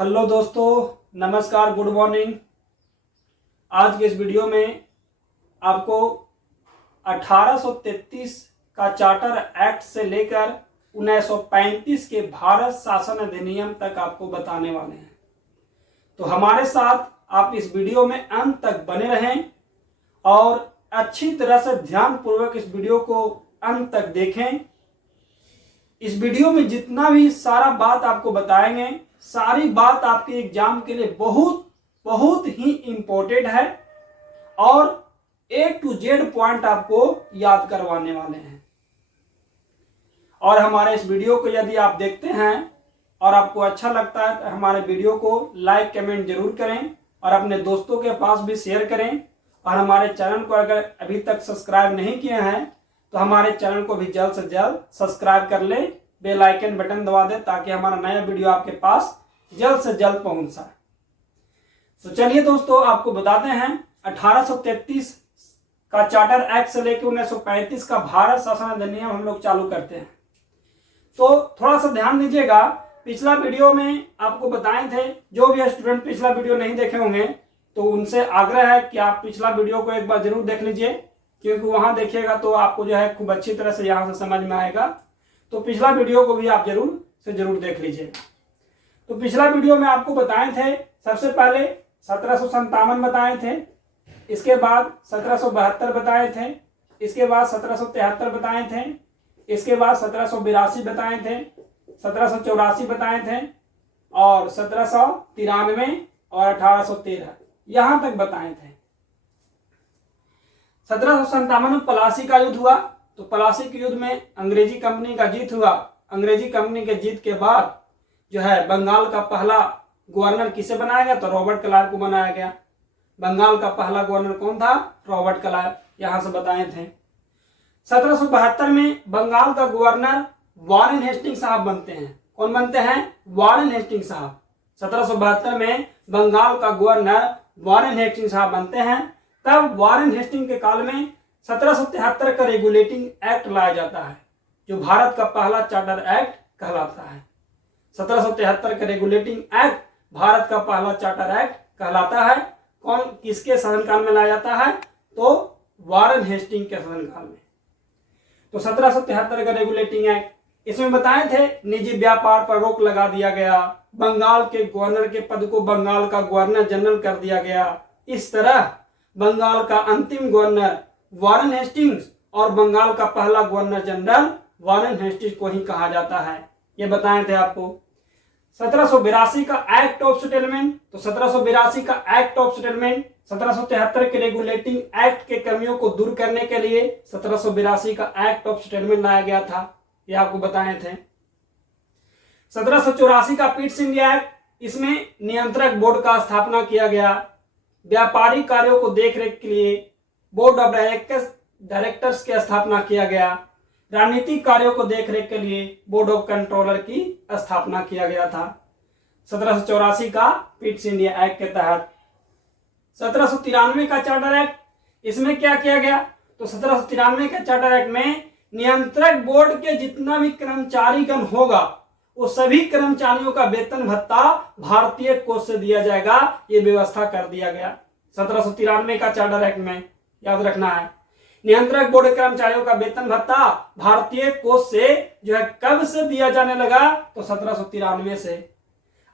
Hello दोस्तों, नमस्कार, good morning. आज के इस वीडियो में आपको 1833 का चार्टर एक्ट से लेकर 1935 के भारत शासन अधिनियम तक आपको बताने वाले हैं। तो हमारे साथ आप इस वीडियो में अंत तक बने रहें और अच्छी तरह से ध्यानपूर्वक इस वीडियो को अंत तक देखें। इस वीडियो में जितना भी सारा बात आपको बताएंगे, सारी बात आपके एग्जाम के लिए बहुत बहुत ही इंपॉर्टेंट है और A to Z पॉइंट आपको याद करवाने वाले हैं। और हमारे इस वीडियो को यदि आप देखते हैं और आपको अच्छा लगता है तो हमारे वीडियो को लाइक कमेंट जरूर करें और अपने दोस्तों के पास भी शेयर करें। और हमारे चैनल को अगर अभी तक सब्सक्राइब नहीं किए हैं तो हमारे चैनल को भी जल्द से जल्द सब्सक्राइब कर ले, बेल आइकन बटन दबा दे ताकि हमारा नया वीडियो आपके पास जल्द से जल्द पहुंच जाए। तो चलिए दोस्तों, आपको बताते हैं 1833 का चार्टर एक्ट से लेकर 1935 का भारत शासन अधिनियम हम लोग चालू करते हैं। तो थोड़ा सा ध्यान दीजिएगा, पिछला वीडियो में आपको बताए थे, जो भी स्टूडेंट पिछला वीडियो नहीं देखे होंगे तो उनसे आग्रह है कि आप पिछला वीडियो को एक बार जरूर देख लीजिए, क्योंकि वहां देखिएगा तो आपको जो है खूब अच्छी तरह से यहां से समझ में आएगा। तो पिछला वीडियो को भी आप जरूर देख लीजिएगा। तो पिछला वीडियो में आपको बताए थे, सबसे पहले 1757 बताए थे, इसके बाद 1772 बताए थे, इसके बाद 1773 बताए थे, इसके बाद 1782 बताए थे, 1784 बताए थे और 1793 और 1813 यहां तक बताए थे। 1757 में प्लासी का युद्ध हुआ। तो प्लासी के युद्ध में अंग्रेजी कंपनी का जीत हुआ। अंग्रेजी कंपनी के जीत के बाद जो है बंगाल का पहला गवर्नर किसे बनाया गया? तो रॉबर्ट क्लाइव को बनाया गया। बंगाल का पहला गवर्नर कौन था? रॉबर्ट क्लाइव, यहां से बताए थे। 1772 में बंगाल का गवर्नर वॉरेन हेस्टिंग्स साहब बनते हैं। कौन बनते हैं? वॉरेन हेस्टिंग्स साहब। 1772 में बंगाल का गवर्नर वॉरेन हेस्टिंग्स साहब बनते हैं। तब वॉरेन हेस्टिंग्स के काल में 1773 का रेगुलेटिंग एक्ट लाया जाता है, जो भारत का पहला चार्टर एक्ट कहलाता है। 1773 का रेगुलेटिंग एक्ट भारत का पहला चार्टर एक्ट कहलाता है। कौन किसके शासनकाल में लाया जाता है? तो वॉरेन हेस्टिंग्स के शासनकाल में। तो 1773 का रेगुलेटिंग एक्ट, इसमें बताए थे निजी व्यापार पर रोक लगा दिया गया, बंगाल के गवर्नर के पद को बंगाल का गवर्नर जनरल कर दिया गया। इस तरह बंगाल का अंतिम गवर्नर वॉरेन हेस्टिंग्स और बंगाल का पहला गवर्नर जनरल वॉरेन हेस्टिंग्स को ही कहा जाता है। ये बताए थे आपको। 1782 का एक्ट ऑफ सेटलमेंट। तो 1782 का एक्ट ऑफ सेटलमेंट 1773 के रेगुलेटिंग एक्ट के कमियों को दूर करने के लिए 1782 का एक्ट ऑफ सेटलमेंट लाया गया था। ये आपको बताए थे। 1784 का पिट्स इंडिया एक्ट, इसमें नियंत्रक बोर्ड का स्थापना किया गया। व्यापारिक कार्यों को देखरेख के लिए बोर्ड ऑफ डायरेक्टर्स की स्थापना किया गया। राजनीतिक कार्यों को देखरेख के लिए बोर्ड ऑफ कंट्रोलर की स्थापना किया गया था 1784 का पिट्स इंडिया एक्ट के तहत। 1793 का चार्टर एक्ट, इसमें क्या किया गया? तो 1793 के चार्टर एक्ट में नियंत्रक बोर्ड के जितना भी कर्मचारीगण होगा वो सभी कर्मचारियों का वेतन भत्ता भारतीय कोष से दिया जाएगा। ये व्यवस्था कर दिया गया 1793 का चार्टर एक्ट में, याद रखना है। नियंत्रक बोर्ड कर्मचारियों का वेतन भत्ता भारतीय कोष से जो है कब से दिया जाने लगा? तो 1793 से।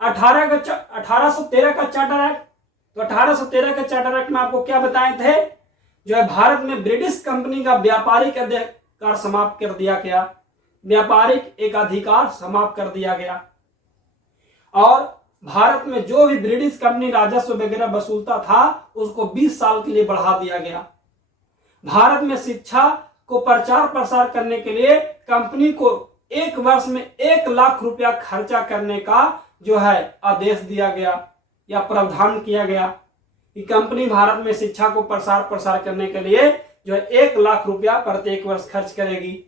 1813 का चार्टर एक्ट। तो 1813 के चार्टर एक्ट में आपको क्या बताए थे? जो है भारत में ब्रिटिश कंपनी का व्यापारिक अधिकार समाप्त कर दिया गया। व्यापारिक एकाधिकार समाप्त कर दिया गया और भारत में जो भी ब्रिटिश कंपनी राजस्व वगैरह वसूलता था उसको 20 साल के लिए बढ़ा दिया गया। भारत में शिक्षा को प्रचार प्रसार करने के लिए कंपनी को एक वर्ष में 1 लाख रुपया खर्चा करने का जो है आदेश दिया गया या प्रावधान किया गया कि कंपनी भारत में शिक्षा को प्रसार करने के लिए जो है 1 लाख रुपया प्रत्येक वर्ष खर्च करेगी।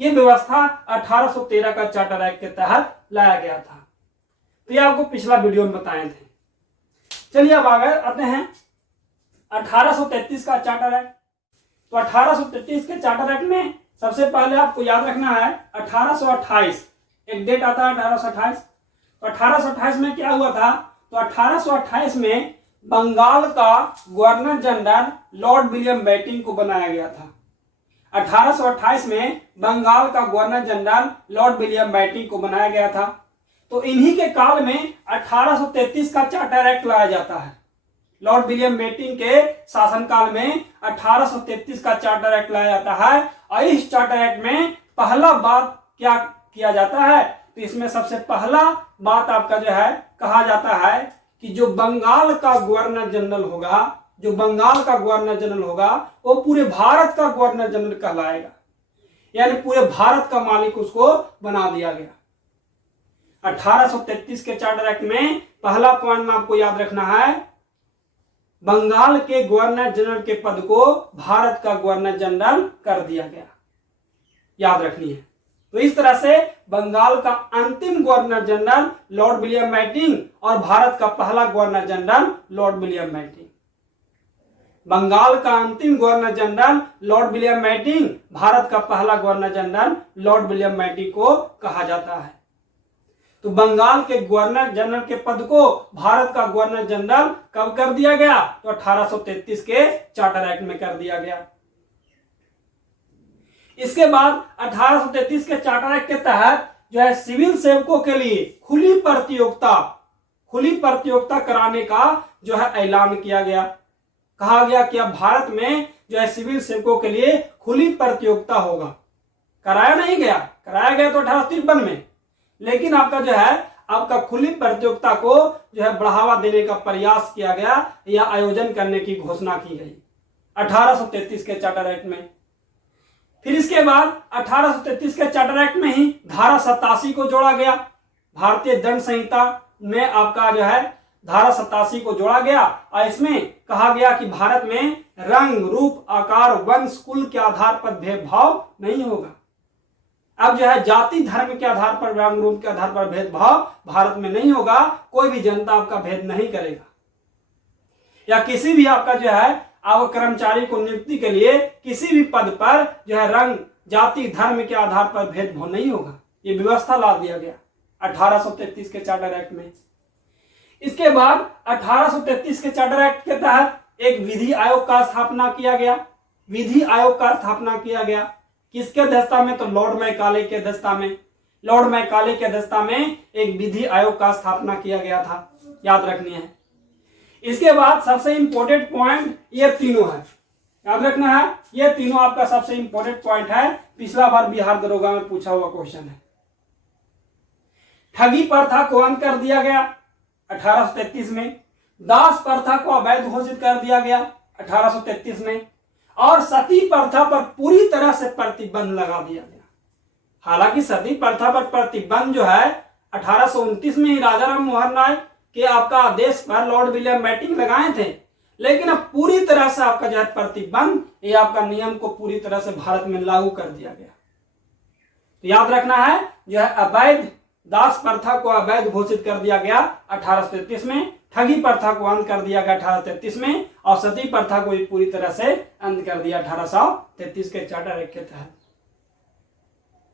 ये व्यवस्था 1813 का चार्टर एक्ट के तहत लाया गया था। तो ये आपको पिछला वीडियो में बताए थे। चलिए अब आगे आते हैं 1833 का चार्टर एक्ट। तो 1833 के चार्टर एक्ट में सबसे पहले आपको याद रखना है 1828, एक डेट आता है 1828। तो 1828 में क्या हुआ था? तो 1828 में बंगाल का governor general Lord William Bentinck को बनाया गया था। 1828 में बंगाल का governor general Lord William Bentinck को बनाया गया था। तो इन्हीं के काल में 1833 का चार्टर एक्ट लाया जाता है। लॉर्ड विलियम बेंटिंक के शासनकाल में 1833 का चार्टर एक्ट लाया जाता है और इस चार्टर एक्ट में पहला बात क्या किया जाता है? तो इसमें सबसे पहला बात आपका जो है कहा जाता है कि जो बंगाल का गवर्नर जनरल होगा, जो बंगाल का गवर्नर जनरल होगा वो पूरे भारत का गवर्नर जनरल कहलाएगा, यानी पूरे भारत का मालिक उसको बना दिया गया। 1833 के चार्टर एक्ट में पहला पॉइंट में आपको याद रखना है, बंगाल के गवर्नर जनरल के पद को भारत का गवर्नर जनरल कर दिया गया, याद रखनी है। तो इस तरह से बंगाल का अंतिम governor general Lord William Bentinck और भारत का पहला governor general Lord William Bentinck. Bengal का अंतिम governor general Lord William Bentinck, Bharat का पहला governor general Lord William Bentinck को कहा जाता है। तो बंगाल के गवर्नर जनरल के पद को भारत का गवर्नर जनरल कब कर दिया गया? तो 1833 के चार्टर एक्ट में कर दिया गया। इसके बाद 1833 के चार्टर एक्ट के तहत जो है सिविल सेवकों के लिए खुली प्रतियोगिता कराने का जो है ऐलान किया गया। कहा गया कि अब भारत में जो है सिविल सेवकों के लिए खुली प्रतियोगिता होगा। कराया नहीं गया, कराया गया तो 1853 में, लेकिन आपका जो है आपका खुली प्रतियोगिता को जो है बढ़ावा देने का प्रयास किया गया या आयोजन करने की घोषणा की गई 1833 के चार्टर एक्ट में। फिर इसके बाद 1833 के चार्टर एक्ट में ही धारा 87 को जोड़ा गया। भारतीय दंड संहिता में आपका जो है धारा 87 को जोड़ा गया और इसमें कहा गया कि भारत में रंग, रूप, आकार, वंश, कुल के आधार पर भेदभाव नहीं होगा। अब जो है जाति, धर्म के आधार पर, रंग, रूप के आधार पर भेदभाव भारत में नहीं होगा। कोई भी जनता आपका भेद नहीं करेगा या किसी भी आपका जो है आप कर्मचारी को नियुक्ति के लिए किसी भी पद पर जो है रंग, जाति, धर्म के आधार पर भेदभाव नहीं होगा। ये व्यवस्था ला दिया गया 1833 के चार्टर एक्ट में। इसके बाद 1833 के चार्टर एक्ट के तहत एक विधि आयोग का स्थापना किया गया। विधि आयोग का स्थापना किया गया किसके अध्यक्षता में? तो लॉर्ड मैकाले के अध्यक्षता में। लॉर्ड मैकाले के अध्यक्षता में एक विधि आयोग का स्थापना किया गया था, याद रखनी है। इसके बाद सबसे इंपॉर्टेंट पॉइंट ये तीनों है, याद रखना है। ये तीनों आपका सबसे इंपॉर्टेंट पॉइंट है, पिछला बार बिहार दरोगा में पूछा हुआ क्वेश्चन है। ठगी प्रथा को अंत कर दिया गया 1833 में। दास प्रथा को अवैध घोषित कर दिया गया 1833 में और सती प्रथा पर पूरी तरह से प्रतिबंध लगा दिया गया। हालांकि सती प्रथा पर प्रतिबंध जो है 1829 में ही राजा राम मोहन राय के आपका आदेश पर लॉर्ड विलियम बेंटिंक लगाए थे, लेकिन अब पूरी तरह से आपका जो है प्रतिबंध, ये आपका नियम को पूरी तरह से भारत में लागू कर दिया गया। तो याद रखना है जो है अवैध दास प्रथा को अवैध घोषित कर दिया गया 1833 में, ठगी प्रथा को अंत कर दिया गया 1833 में और सती प्रथा को पूरी तरह से अंत कर दिया 1833 के चार्टर एक्ट के तहत।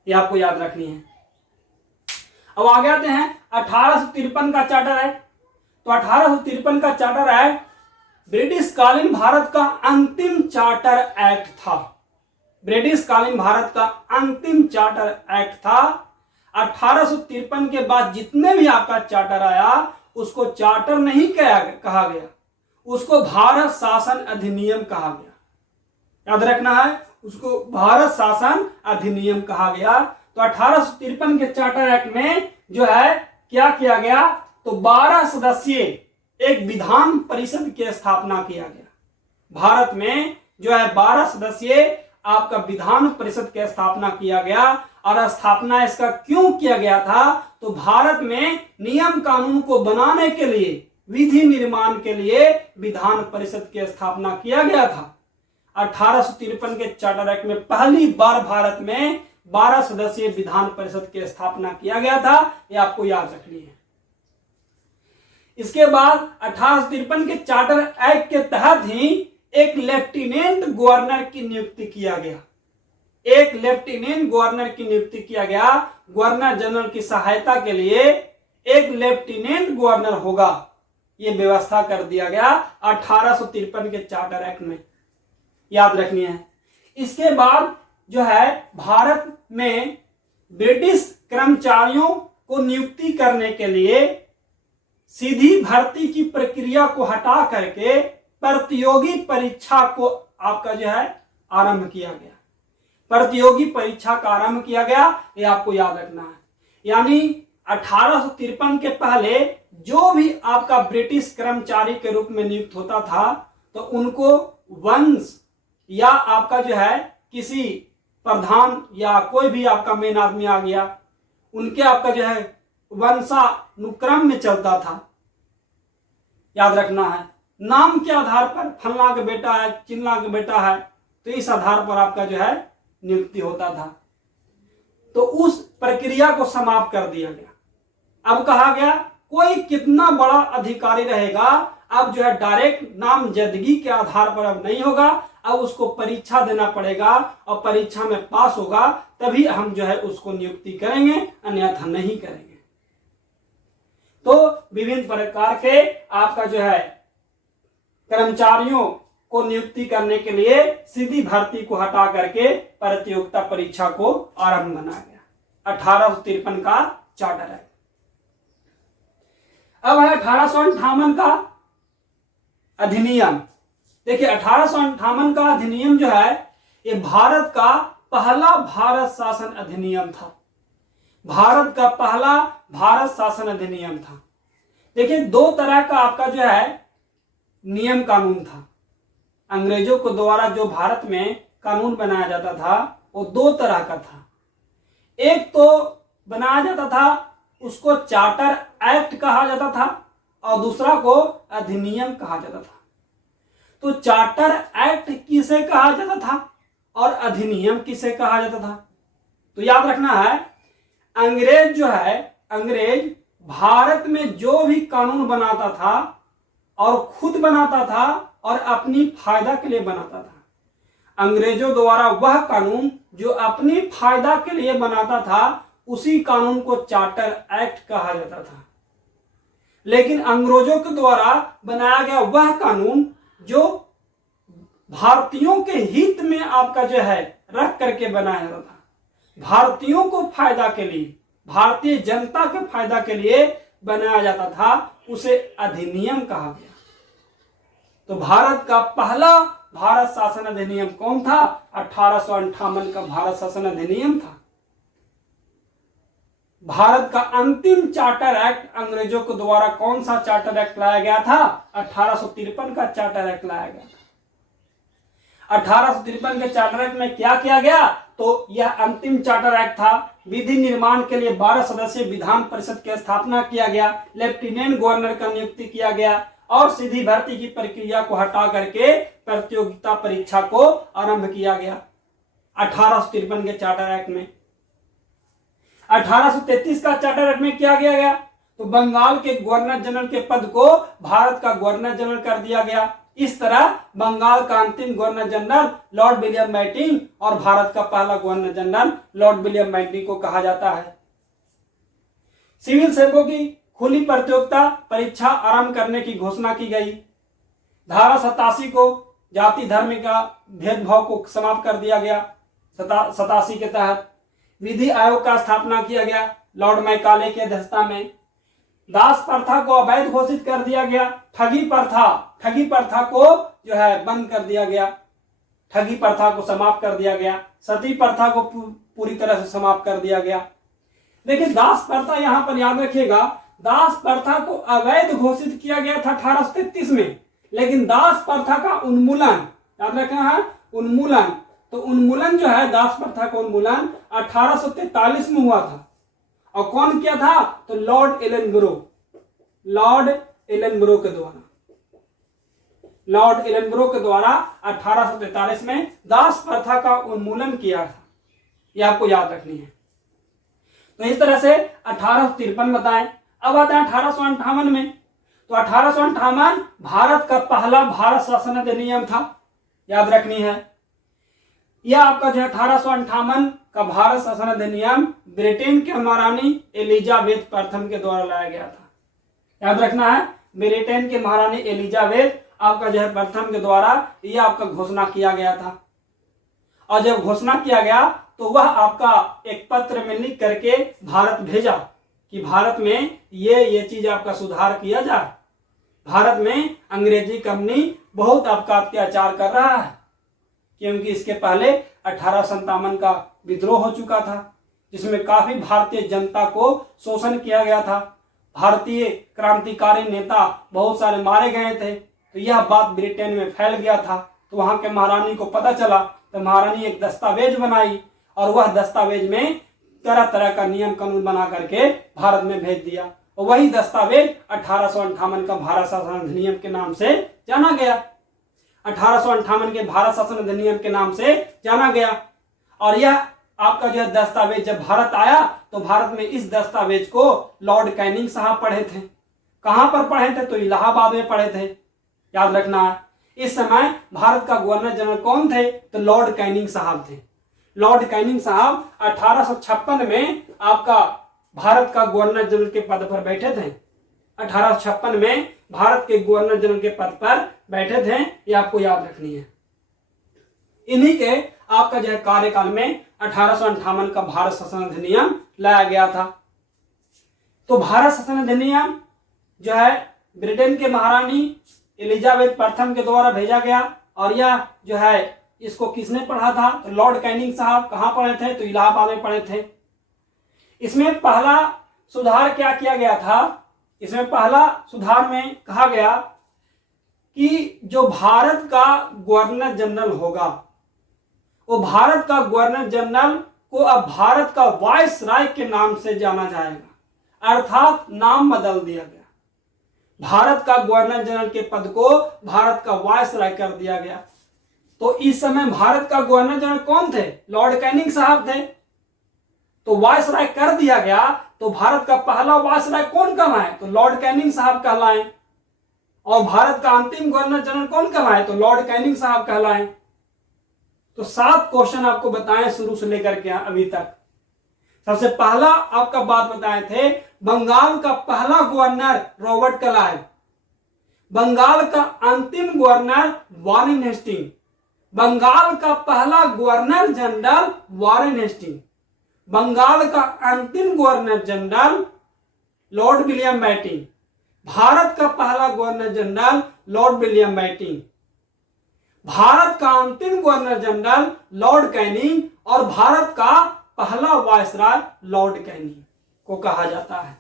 ये आपको याद रखनी है। अब आगे आते हैं 1853 का चार्टर एक्ट। तो 1853 का चार्टर एक्ट ब्रिटिश कालीन भारत का अंतिम चार्टर एक्ट था। ब्रिटिश कालीन भारत का अंतिम चार्टर एक्ट था। 1853 के बाद जितने भी आपका चार्टर आया उसको चार्टर नहीं कहा गया, उसको भारत शासन अधिनियम कहा गया। याद रखना है, उसको भारत शासन अधिनियम कहा गया। तो 1853 के चार्टर एक्ट में जो है क्या किया गया? तो 12 सदस्यीय एक विधान परिषद की स्थापना किया गया। भारत में जो है 12 सदस्यीय आपका विधान परिषद की स्थापना किया गया। और स्थापना इसका क्यों किया गया था? तो भारत में नियम कानून को बनाने के लिए, विधि निर्माण के लिए विधान परिषद की स्थापना किया गया था। 1853 के चार्टर एक्ट में पहली बार भारत में 12 सदस्यीय विधान परिषद की स्थापना किया गया था। यह आपको याद रखनी है। इसके बाद 1853 के चार्टर एक्ट के तहत ही एक लेफ्टिनेंट गवर्नर की नियुक्ति किया गया। एक लेफ्टिनेंट गवर्नर की नियुक्ति किया गया। गवर्नर जनरल की सहायता के लिए एक लेफ्टिनेंट गवर्नर होगा, ये व्यवस्था कर दिया गया 1853 के चार्टर एक्ट में, याद रखनी है। इसके बाद जो है भारत में ब्रिटिश कर्मचारियों को नियुक्ति करने के लिए सीधी भर्ती की प्रक्रिया को हटा करके प्रतियोगी परीक्षा को आपका जो है आरंभ किया गया। प्रतियोगी परीक्षा का आरंभ किया गया, ये आपको याद रखना है। यानी 1853 के पहले जो भी आपका ब्रिटिश कर्मचारी के रूप में नियुक्त होता था तो उनको वंश या आपका जो है किसी प्रधान या कोई भी आपका मेन आदमी आ गया, उनके आपका जो है वंशानुक्रम में चलता था, याद रखना है। नाम के आधार पर फलना का बेटा है, चिन्ना का बेटा है, तो इस आधार पर आपका जो है नियुक्ति होता था। तो उस प्रक्रिया को समाप्त कर दिया गया। अब कहा गया कोई कितना बड़ा अधिकारी रहेगा, अब जो है डायरेक्ट नामजदगी के आधार पर अब नहीं होगा, अब उसको परीक्षा देना पड़ेगा और परीक्षा में पास होगा तभी हम जो है उसको नियुक्ति करेंगे, अन्यथा नहीं करेंगे। तो विभिन्न प्रकार के आपका जो है कर्मचारियों को नियुक्ति करने के लिए सीधी भर्ती को हटा करके प्रतियोगिता परीक्षा को आरंभ बनाया गया, 1853 का चार्टर एक्ट। अब है 1858 का अधिनियम। देखिए 1858 का अधिनियम जो है ये भारत का पहला भारत शासन अधिनियम था। भारत का पहला भारत शासन अधिनियम था। देखिए दो तरह का आपका जो है नियम कानून था। अंग्रेजों के द्वारा जो भारत में कानून बनाया जाता था वो दो तरह का था। एक तो बनाया जाता था उसको चार्टर एक्ट कहा जाता था और दूसरा को अधिनियम कहा जाता था। तो चार्टर एक्ट किसे कहा जाता था और अधिनियम किसे कहा जाता था, तो याद रखना है अंग्रेज जो है, अंग्रेज भारत में जो भी कानून बनाता था और खुद बनाता था और अपनी फायदा के लिए बनाता था। अंग्रेजों द्वारा वह कानून जो अपनी फायदा के लिए बनाता था उसी कानून को चार्टर एक्ट कहा जाता था। लेकिन अंग्रेजों के द्वारा बनाया गया वह कानून जो भारतीयों के हित में आपका जो है रख करके बनाया जाता था, भारतीयों को फायदा के लिए, भारतीय जनता के फायदा के लिए बनाया जाता था, उसे अधिनियम कहा गया। तो भारत का पहला भारत शासन अधिनियम कौन था? 1858 का भारत शासन अधिनियम था। भारत का अंतिम चार्टर एक्ट अंग्रेजों के द्वारा कौन सा चार्टर एक्ट लाया गया था? 1853 का चार्टर एक्ट लाया गया था। 1853 के चार्टर एक्ट में क्या किया गया? तो यह अंतिम चार्टर एक्ट था। विधि निर्माण के लिए 12 सदस्यीय विधान परिषद की स्थापना किया गया, लेफ्टिनेंट गवर्नर का नियुक्ति किया गया और सीधी भर्ती की प्रक्रिया को हटा करके प्रतियोगिता परीक्षा को आरंभ किया गया 1853 के चार्टर एक्ट में। 1833 का चार्टर एक्ट में क्या किया गया? तो बंगाल के गवर्नर जनरल के पद को भारत का गवर्नर जनरल कर दिया गया। इस तरह बंगाल का अंतिम governor general Lord William Bentinck और भारत का पहला governor general Lord William Bentinck को कहा जाता है। सिविल सेवकों की खुली प्रतियोगिता परीक्षा आरंभ करने की घोषणा की गई। धारा 87 को जाति धर्म का भेदभाव को समाप्त कर दिया गया। 87 के तहत विधि आयोग का स्थापना किया गया लॉर्ड मैकाले की अध्यक्षता में। दास प्रथा को अवैध घोषित कर दिया गया। ठगी प्रथा को जो है बंद कर दिया गया, ठगी प्रथा को समाप्त कर दिया गया। सती प्रथा को पूरी तरह से समाप्त कर दिया गया। लेकिन दास प्रथा यहां पर याद रखिएगा, दास प्रथा को अवैध घोषित किया गया था 1833 में, लेकिन दास प्रथा का उन्मूलन याद रखना है, उन्मूलन। तो उन्मूलन जो है दास प्रथा का उन्मूलन 1843 में हुआ था। और कौन किया था? तो लॉर्ड एलनब्रो के द्वारा 1843 में दास प्रथा का उन्मूलन किया था। यह आपको याद रखनी है। तो इस तरह से 1853 बताएं। अब आता है 1858 में। तो 1858 भारत का पहला भारत शासन अधिनियम था, याद रखनी है। यह आपका जो 1858 का भारत शासन अधिनियम ब्रिटेन के महारानी एलिजाबेथ प्रथम के द्वारा लाया गया था। याद रखना है, ब्रिटेन के महारानी एलिजाबेथ आपका जो है प्रथम के द्वारा यह आपका घोषणा किया गया था। और जब घोषणा किया गया तो वह आपका एक पत्र में लिख करके भारत भेजा कि भारत में ये चीज आपका सुधार किया जाए। भारत में अंग्रेजी कंपनी बहुत आपका अत्याचार कर रहा है, क्योंकि इसके पहले 1857 का विद्रोह हो चुका था, जिसमें काफी भारतीय जनता को शोषण किया गया था। भारतीय क्रांतिकारी नेता बहुत सारे मारे गए थे। तो यह बात ब्रिटेन में फैल गया था। तो वहां के महारानी को पता चला, तो महारानी एक दस्तावेज बनाई और वह दस्तावेज में तरह तरह का नियम कानून बना करके भारत में भेज दिया। और वही दस्तावेज 1858 का भारत शासन अधिनियम के नाम से जाना गया। 1858 के भारत शासन अधिनियम के नाम से जाना गया। और यह आपका जो है दस्तावेज जब भारत आया तो भारत में इस दस्तावेज को लॉर्ड कैनिंग साहब पढ़े थे। कहां पर पढ़े थे? तो इलाहाबाद में पढ़े थे। याद रखना है, इस समय भारत का गवर्नर जनरल कौन थे? तो लॉर्ड कैनिंग साहब थे। लॉर्ड कैनिंग साहब 1856 में आपका भारत का गवर्नर जनरल के पद पर बैठे थे। 1856 में भारत के गवर्नर जनरल के पद पर बैठे थे। ये आपको याद रखनी है। इन्हीं के आपका जो है कार्यकाल में 1858 का भारत शासन अधिनियम लाया गया था। तो भारत शासन अधिनियम जो है ब्रिटेन के महारानी एलिजाबेथ प्रथम के द्वारा भेजा गया। और यह जो है इसको किसने पढ़ा था? तो लॉर्ड कैनिंग साहब। कहां पढ़े थे? तो इलाहाबाद में पढ़े थे। इसमें पहला सुधार क्या किया गया था? इसमें पहला सुधार में कहा गया कि जो भारत का गवर्नर जनरल होगा, वो भारत का गवर्नर जनरल को अब भारत का वाइस राय के नाम से जाना जाएगा, अर्थात नाम बदल दिया गया। भारत का गवर्नर जनरल के पद को भारत का वाइस राय कर दिया गया। तो इस समय भारत का गवर्नर जनरल कौन थे? लॉर्ड कैनिंग साहब थे। तो वाइस राय कर दिया गया, तो भारत का पहला वाइस राय कौन कहलाए? तो लॉर्ड कैनिंग साहब कहलाए। और भारत का अंतिम गवर्नर जनरल कौन कहलाए? तो लॉर्ड कैनिंग साहब कहलाए। तो 7 क्वेश्चन आपको बताएं शुरू से लेकर के अभी तक। सबसे पहला आपका बात बताए थे, बंगाल का पहला गवर्नर रॉबर्ट क्लाइव। बंगाल का अंतिम गवर्नर वॉरेन हेस्टिंग। बंगाल का पहला governor general Warren Hastings. Bengal का अंतिम governor general Lord William Bentinck. Bharat का पहला governor general Lord William Bentinck. Bharat का अंतिम गवर्नर जनरल लॉर्ड कैनिंग। और भारत का पहला वायसराय लॉर्ड कैनिंग को कहा जाता है।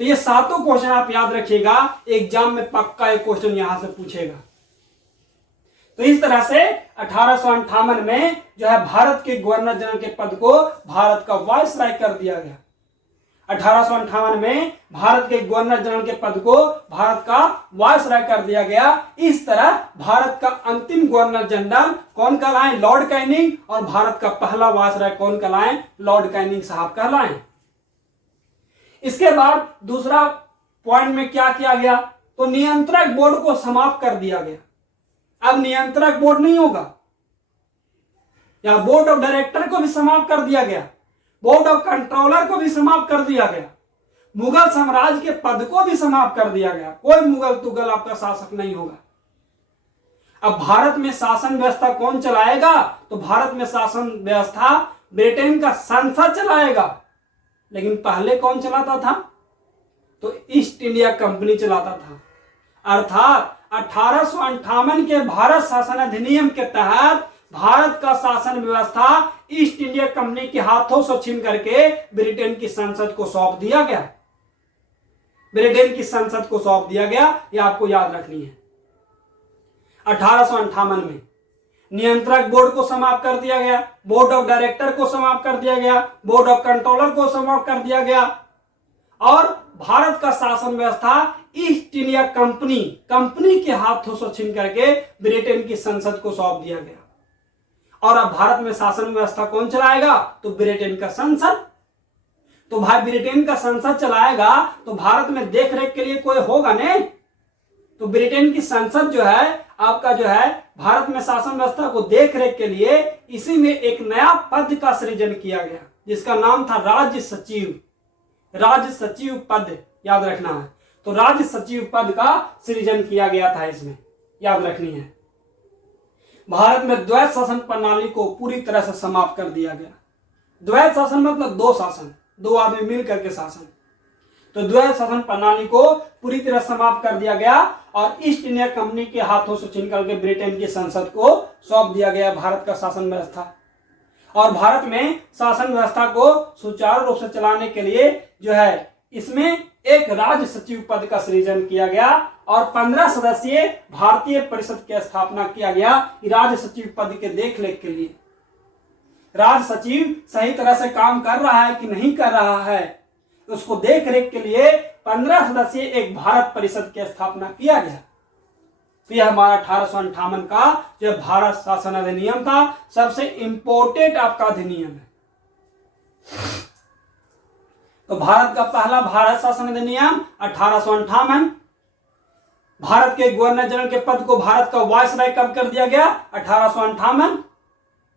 तो ये 7 क्वेश्चन आप याद रखिएगा, एग्जाम में पक्का एक क्वेश्चन यहां से पूछेगा। तो इस तरह से 1858 में जो है भारत के गवर्नर जनरल के पद को भारत का वायसराय कर दिया गया। 1858 में भारत के गवर्नर जनरल के पद को भारत का वायसराय कर दिया गया। इस तरह भारत का अंतिम गवर्नर जनरल कौन कहलाए? Lord Canning. और भारत का पहला वायसराय कौन कहलाए? लॉर्ड कैनिंग साहब कहलाए। इसके बाद दूसरा पॉइंट में क्या किया गया? तो नियंत्रक बोर्ड को समाप्त कर दिया गया। अब नियंत्रक बोर्ड नहीं होगा, या बोर्ड ऑफ डायरेक्टर को भी समाप्त कर दिया गया। बोर्ड ऑफ कंट्रोलर को भी समाप्त कर दिया गया। मुगल साम्राज्य के पद को भी समाप्त कर दिया गया। कोई मुगल तुगल आपका शासक नहीं होगा। अब भारत में शासन व्यवस्था कौन चलाएगा? तो भारत में शासन व्यवस्था ब्रिटेन का संसद चलाएगा। लेकिन पहले कौन चलाता था? तो ईस्ट इंडिया कंपनी चलाता था। अर्थात 1858 के भारत शासन अधिनियम के तहत भारत का शासन व्यवस्था ईस्ट इंडिया कंपनी के हाथों से छीन करके ब्रिटेन की संसद को सौंप दिया गया। ब्रिटेन की संसद को सौंप दिया गया, यह आपको याद रखनी है। 1858 में नियंत्रक बोर्ड को समाप्त कर दिया गया, बोर्ड ऑफ डायरेक्टर को समाप्त कर दिया गया, बोर्ड ऑफ कंट्रोलर को समाप्त कर दिया गया। और भारत का शासन व्यवस्था ईस्ट इंडिया कंपनी के हाथों से छीन करके ब्रिटेन की संसद को सौंप दिया गया। और अब भारत में शासन व्यवस्था कौन चलाएगा? तो ब्रिटेन का संसद। तो भाई ब्रिटेन का संसद चलाएगा तो भारत में देखरेख के लिए कोई होगा नहीं। तो ब्रिटेन की संसद जो है आपका जो है भारत में शासन व्यवस्था को देख रेख के लिए इसी में एक नया पद का सृजन किया गया, जिसका नाम था राज्य सचिव। राज्य सचिव पद याद रखना है। तो राज्य सचिव पद का सृजन किया गया था, इसमें याद रखनी है। भारत में द्वैत शासन प्रणाली को पूरी तरह से समाप्त कर दिया गया। द्वैत शासन मतलब दो शासन, दो आदमी मिलकर के शासन। तो द्वैत शासन प्रणाली को पूरी तरह समाप्त कर दिया गया और ईस्ट इंडिया कंपनी के हाथों से छीन करके ब्रिटेन की संसद को सौंप दिया गया भारत का शासन व्यवस्था। और भारत में शासन व्यवस्था को सुचारू रूप से चलाने के लिए जो है इसमें एक राज्य सचिव पद का सृजन किया गया और 15 सदस्यीय भारतीय परिषद की स्थापना किया गया राज्य सचिव पद के देखरेख के लिए। राज्य सचिव सही तरह से काम कर रहा है कि नहीं कर रहा है, उसको देख रेख के लिए 15 सदस्यीय एक भारत परिषद की स्थापना किया गया। तो यह हमारा 1858 का जो भारत शासन अधिनियम था, सबसे इंपोर्टेंट आपका अधिनियम है। तो भारत का पहला भारत शासन अधिनियम 1858। भारत के गवर्नर जनरल के पद को भारत का वायसराय कब कर दिया गया? 1858।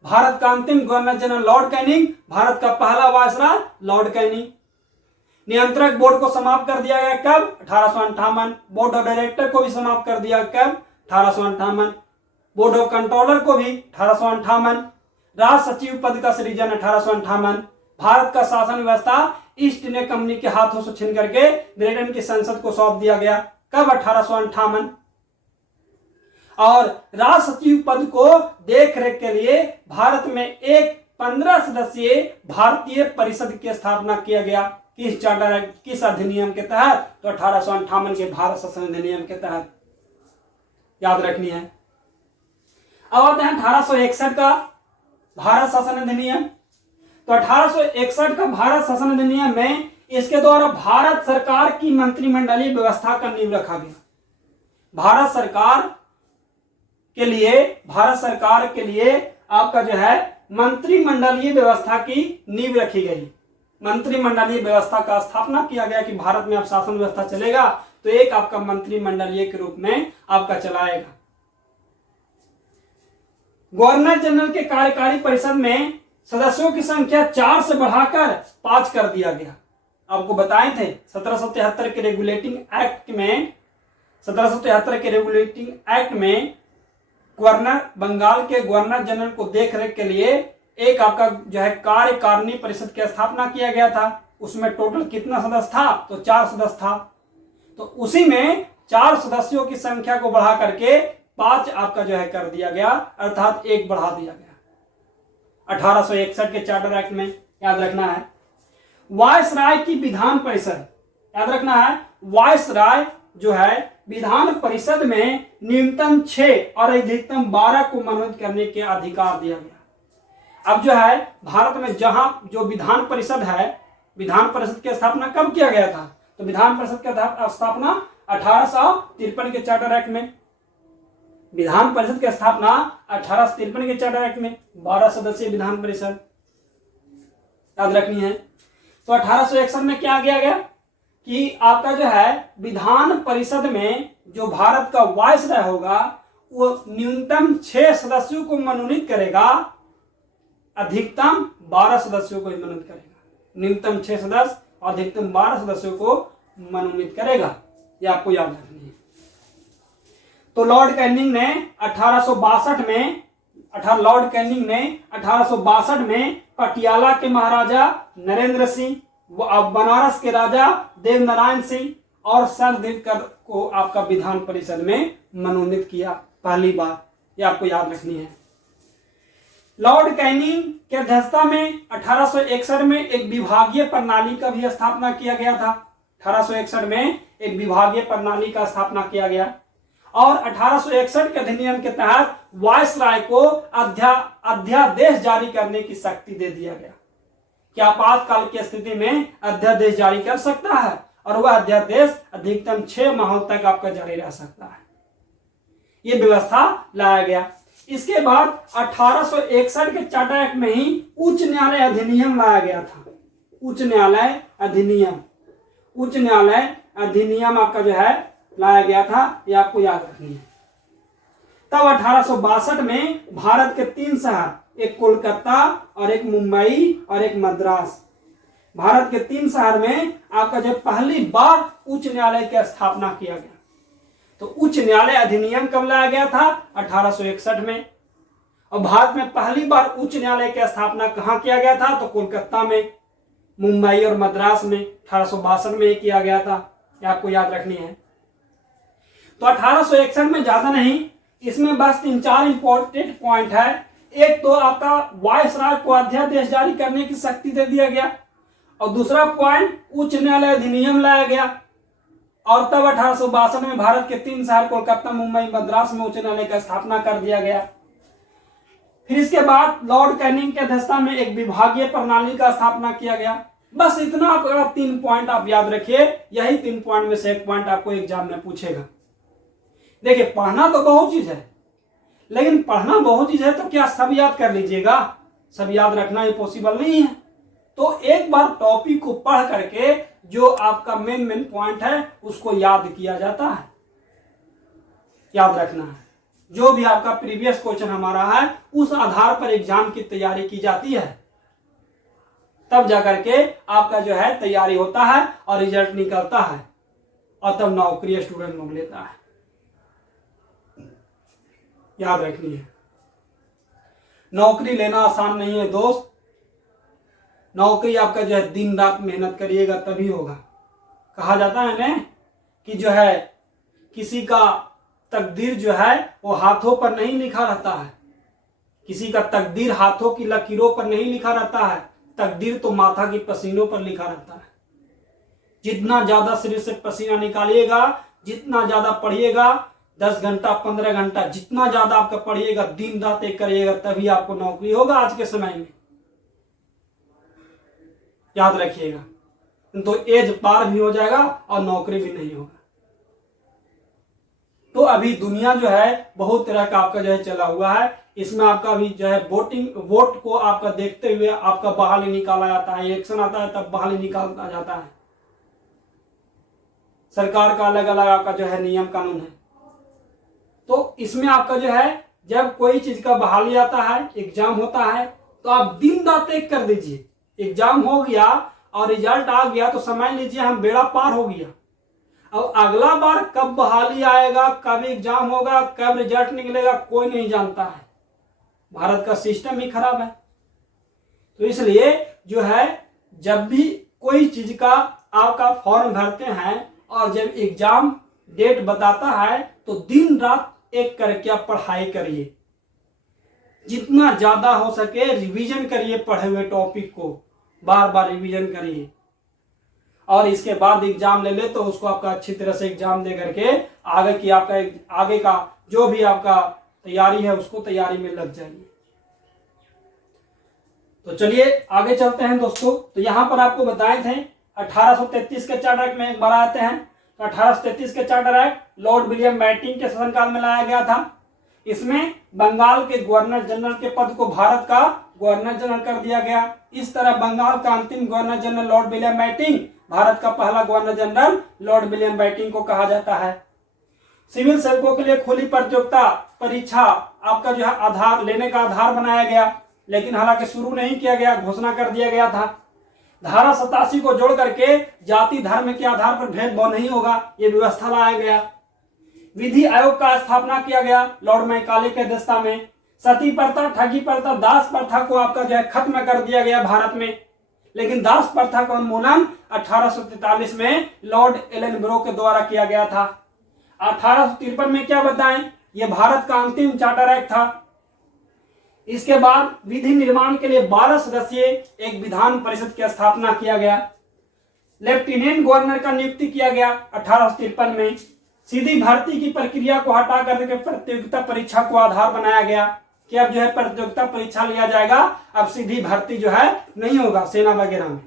भारत का अंतिम governor general Lord Canning, Bharat का पहला वायसराय लॉर्ड कैनिंग। नियंत्रक बोर्ड को समाप्त कर दिया गया कब? 1858। बोर्ड ऑफ डायरेक्टर को भी समाप्त कर दिया कब? 1858। बोर्ड ऑफ कंट्रोलर को भी 1858। राज्य सचिव पद का सृजन 1858। भारत का शासन व्यवस्था ईस्ट इंडिया कंपनी के हाथों से छीन करके ब्रिटेन की संसद को सौंप दिया गया कब? 1858। और राज्य सचिव पद को देख रेख के लिए भारत में एक 15 सदस्यीय भारतीय परिषद की स्थापना किया गया। किस चार्टर किस अधिनियम के तहत? तो 1858 के भारत शासन अधिनियम के तहत, याद रखनी है। अब आते हैं 1861 का भारत शासन अधिनियम। तो 1861 का भारत शासन अधिनियम में इसके द्वारा भारत सरकार की मंत्रिमंडलीय व्यवस्था का नींव रखा गया। भारत सरकार के लिए आपका जो है मंत्रिमंडलीय व्यवस्था की नींव रखी गई। मंत्रिमंडलीय व्यवस्था का स्थापना किया गया कि भारत में अब शासन व्यवस्था चलेगा तो एक आपका मंत्रिमंडलीय के रूप में आपका चलाएगा। गवर्नर जनरल के कार्यकारी परिषद में सदस्यों की संख्या 4 से बढ़ाकर 5 कर दिया गया। आपको बताए थे 1773 के रेगुलेटिंग एक्ट में बंगाल के गवर्नर जनरल को देख रेख के लिए एक आपका जो है कार्यकारिणी परिषद की स्थापना किया गया था। उसमें टोटल कितना सदस्य था? तो 4 सदस्य था। तो उसी में 4 सदस्यों की संख्या को बढ़ा करके 5 आपका जो है कर दिया गया, अर्थात 1 बढ़ा दिया गया 1861 के चार्टर एक्ट में, याद रखना है। वायसराय की विधान परिषद, याद रखना है, वायसराय जो है विधान परिषद में न्यूनतम 6 और अधिकतम 12 को मनोनीत करने के अधिकार दिया गया। अब जो है भारत में जहां जो विधान परिषद है, विधान परिषद की स्थापना कब किया गया था? तो विधान परिषद की स्थापना 1853 के चार्टर एक्ट में। विधान परिषद की स्थापना 1853 के चार्टर एक्ट में, 12 सदस्यीय विधान परिषद, याद रखनी है। तो 1861 में क्या किया गया कि आपका जो है विधान परिषद में जो भारत का वायसराय होगा वो न्यूनतम 6 सदस्यों को मनोनीत करेगा, अधिकतम 12 सदस्यों को मनोनीत करेगा। न्यूनतम 6 सदस्य और अधिकतम 12 सदस्यों को मनोनीत करेगा, ये आपको याद रखनी है। तो लॉर्ड कैनिंग ने 1862 में पटियाला के महाराजा नरेंद्र सिंह, बनारस के राजा देवनारायण सिंह और सर दिलकर को आपका विधान परिषद में मनोनीत किया पहली बार, ये आपको याद रखनी है। लॉर्ड कैनिंग की अध्यक्षता में 1861 में एक विभागीय प्रणाली का भी स्थापना किया गया था। 1861 में एक विभागीय प्रणाली का स्थापना किया गया और 1861 के अधिनियम के तहत वायसराय को अध्यादेश जारी करने की शक्ति दे दिया गया कि आपातकाल की स्थिति में अध्यादेश जारी कर सकता है और वह अध्यादेश अधिकतम 6 माह तक आपका जारी रह सकता है। यह व्यवस्था लाया गया। इसके बाद 1861 के चार्टर एक्ट में ही उच्च न्यायालय अधिनियम लाया गया था। उच्च न्यायालय अधिनियम आपका जो है लाया गया था, ये आपको याद रखनी है। तब 1862 में भारत के 3 शहर, एक कोलकाता और एक मुंबई और एक मद्रास, भारत के 3 शहर में आपका जो पहली बार उच्च न्यायालय की स्थापना किया गया। तो उच्च न्यायालय अधिनियम कब लाया गया था? 1861 में। और भारत में पहली बार उच्च न्यायालय की स्थापना कहां किया गया था? तो कोलकाता में, मुंबई और मद्रास में 1862 में किया गया था। ये आपको याद रखनी है। तो 1861 में ज्यादा नहीं, इसमें बस 3-4 इंपॉर्टेंट पॉइंट है। एक तो आपका वायसराय को अध्यादेश जारी करने की शक्ति दे दिया गया, और दूसरा पॉइंट उच्च न्यायालय अधिनियम लाया गया, और तब 1862 में भारत के 3 शहर कोलकाता, मुंबई, मद्रास में उच्च न्यायालय का स्थापना कर दिया गया। फिर इसके बाद लॉर्ड कैनिंग की अध्यक्षता में एक विभागीय प्रणाली का स्थापना किया गया। बस इतना आपका 3 पॉइंट आप याद रखिए। यही 3 पॉइंट में से एक पॉइंट आपको एग्जाम में पूछेगा। देखिए, पढ़ना तो बहुत चीज है, लेकिन पढ़ना बहुत चीज है तो क्या सब याद कर लीजिएगा? सब याद रखना ये पॉसिबल नहीं है। तो एक बार टॉपिक को पढ़ करके जो आपका मेन पॉइंट है उसको याद किया जाता है, याद रखना है। जो भी आपका प्रीवियस क्वेश्चन हमारा है उस आधार पर एग्जाम की तैयारी की जाती है, तब जाकर के आपका जो है तैयारी होता है और रिजल्ट निकलता है, और तब नौकरी स्टूडेंट लोग लेता है। याद रखनी है, नौकरी लेना आसान नहीं है दोस्त। नौकरी आपका जो है दिन रात मेहनत करिएगा तभी होगा। कहा जाता है ना कि जो है किसी का तकदीर जो है वो हाथों पर नहीं लिखा रहता है, किसी का तकदीर हाथों की लकीरों पर नहीं लिखा रहता है, तकदीर तो माथा की पसीनों पर लिखा रहता है। जितना ज्यादा शरीर से पसीना निकालिएगा, जितना ज्यादा पढ़िएगा, 10 घंटा 15 घंटा जितना ज्यादा आपका पढ़िएगा, दिन रात एक करिएगा, तभी आपको नौकरी होगा आज के समय में। याद रखिएगा, तो एज पार भी हो जाएगा और नौकरी भी नहीं होगा। तो अभी दुनिया जो है बहुत तरह का आपका जो है चला हुआ है। इसमें आपका भी जो है वोट को आपका देखते हुए आपका बहाली निकाला जाता है, इलेक्शन आता है तब बहाली निकाला जाता है। सरकार का अलग अलग आपका जो है नियम कानून है। तो इसमें आपका जो है जब कोई चीज का बहाली आता है, एग्जाम होता है, तो आप दिन रात एक कर दीजिए। एग्जाम हो गया और रिजल्ट आ गया तो समझ लीजिए हम बेड़ा पार हो गया। अब अगला बार कब बहाली आएगा, कब एग्जाम होगा, कब रिजल्ट निकलेगा, कोई नहीं जानता है। भारत का सिस्टम ही खराब है। तो इसलिए जो है जब भी कोई चीज का आपका फॉर्म भरते हैं और जब एग्जाम डेट बताता है तो दिन रात एक करके आप पढ़ाई करिए, जितना ज्यादा हो सके रिवीजन करिए, पढ़े हुए टॉपिक को बार बार रिवीजन करिए, और इसके बाद एग्जाम ले ले तो उसको आपका अच्छी तरह से एग्जाम दे करके आगे की आपका आगे का जो भी आपका तैयारी है उसको तैयारी में लग जाइए। तो चलिए आगे चलते हैं दोस्तों। तो यहां पर आपको बताए थे 1833 के चार्टर एक्ट में एक बार आते हैं। तो 1833 के charter act Lord William Bentinck के शासनकाल में लाया गया था। इसमें बंगाल के गवर्नर जनरल के पद को भारत का गवर्नर जनरल कर दिया गया। इस तरह बंगाल का अंतिम governor general Lord William Bentinck, Bharat का पहला governor general Lord William Bentinck को कहा जाता है। सिविल सेवकों के लिए खुली प्रतियोगिता परीक्षा आपका जो है आधार लेने का आधार बनाया गया, लेकिन हालांकि शुरू नहीं किया गया, घोषणा कर दिया गया था। धारा 87 को जोड़ करके जाति धर्म के आधार पर भेदभाव नहीं होगा, ये व्यवस्था लाया गया। विधि आयोग का स्थापना किया गया लॉर्ड मैकाले की अध्यक्षता में। सती प्रथा, ठगी प्रथा, दास प्रथा को आपका जो है खत्म कर दिया गया भारत में, लेकिन दास प्रथा का उन्मूलन 1843 में लॉर्ड एलनब्रो के द्वारा किया गया था। 1853 में क्या बताएं, यह भारत का अंतिम चार्टर एक्ट था। इसके बाद विधि निर्माण के लिए 12 सदस्यीय एक विधान परिषद की स्थापना किया गया। लेफ्टिनेंट गवर्नर का नियुक्ति किया गया 1853 में। सीधी भर्ती की प्रक्रिया को हटा करके प्रतियोगिता परीक्षा को आधार बनाया गया कि अब जो है प्रतियोगिता परीक्षा लिया जाएगा, अब सीधी भर्ती जो है नहीं होगा सेना वगैरह में।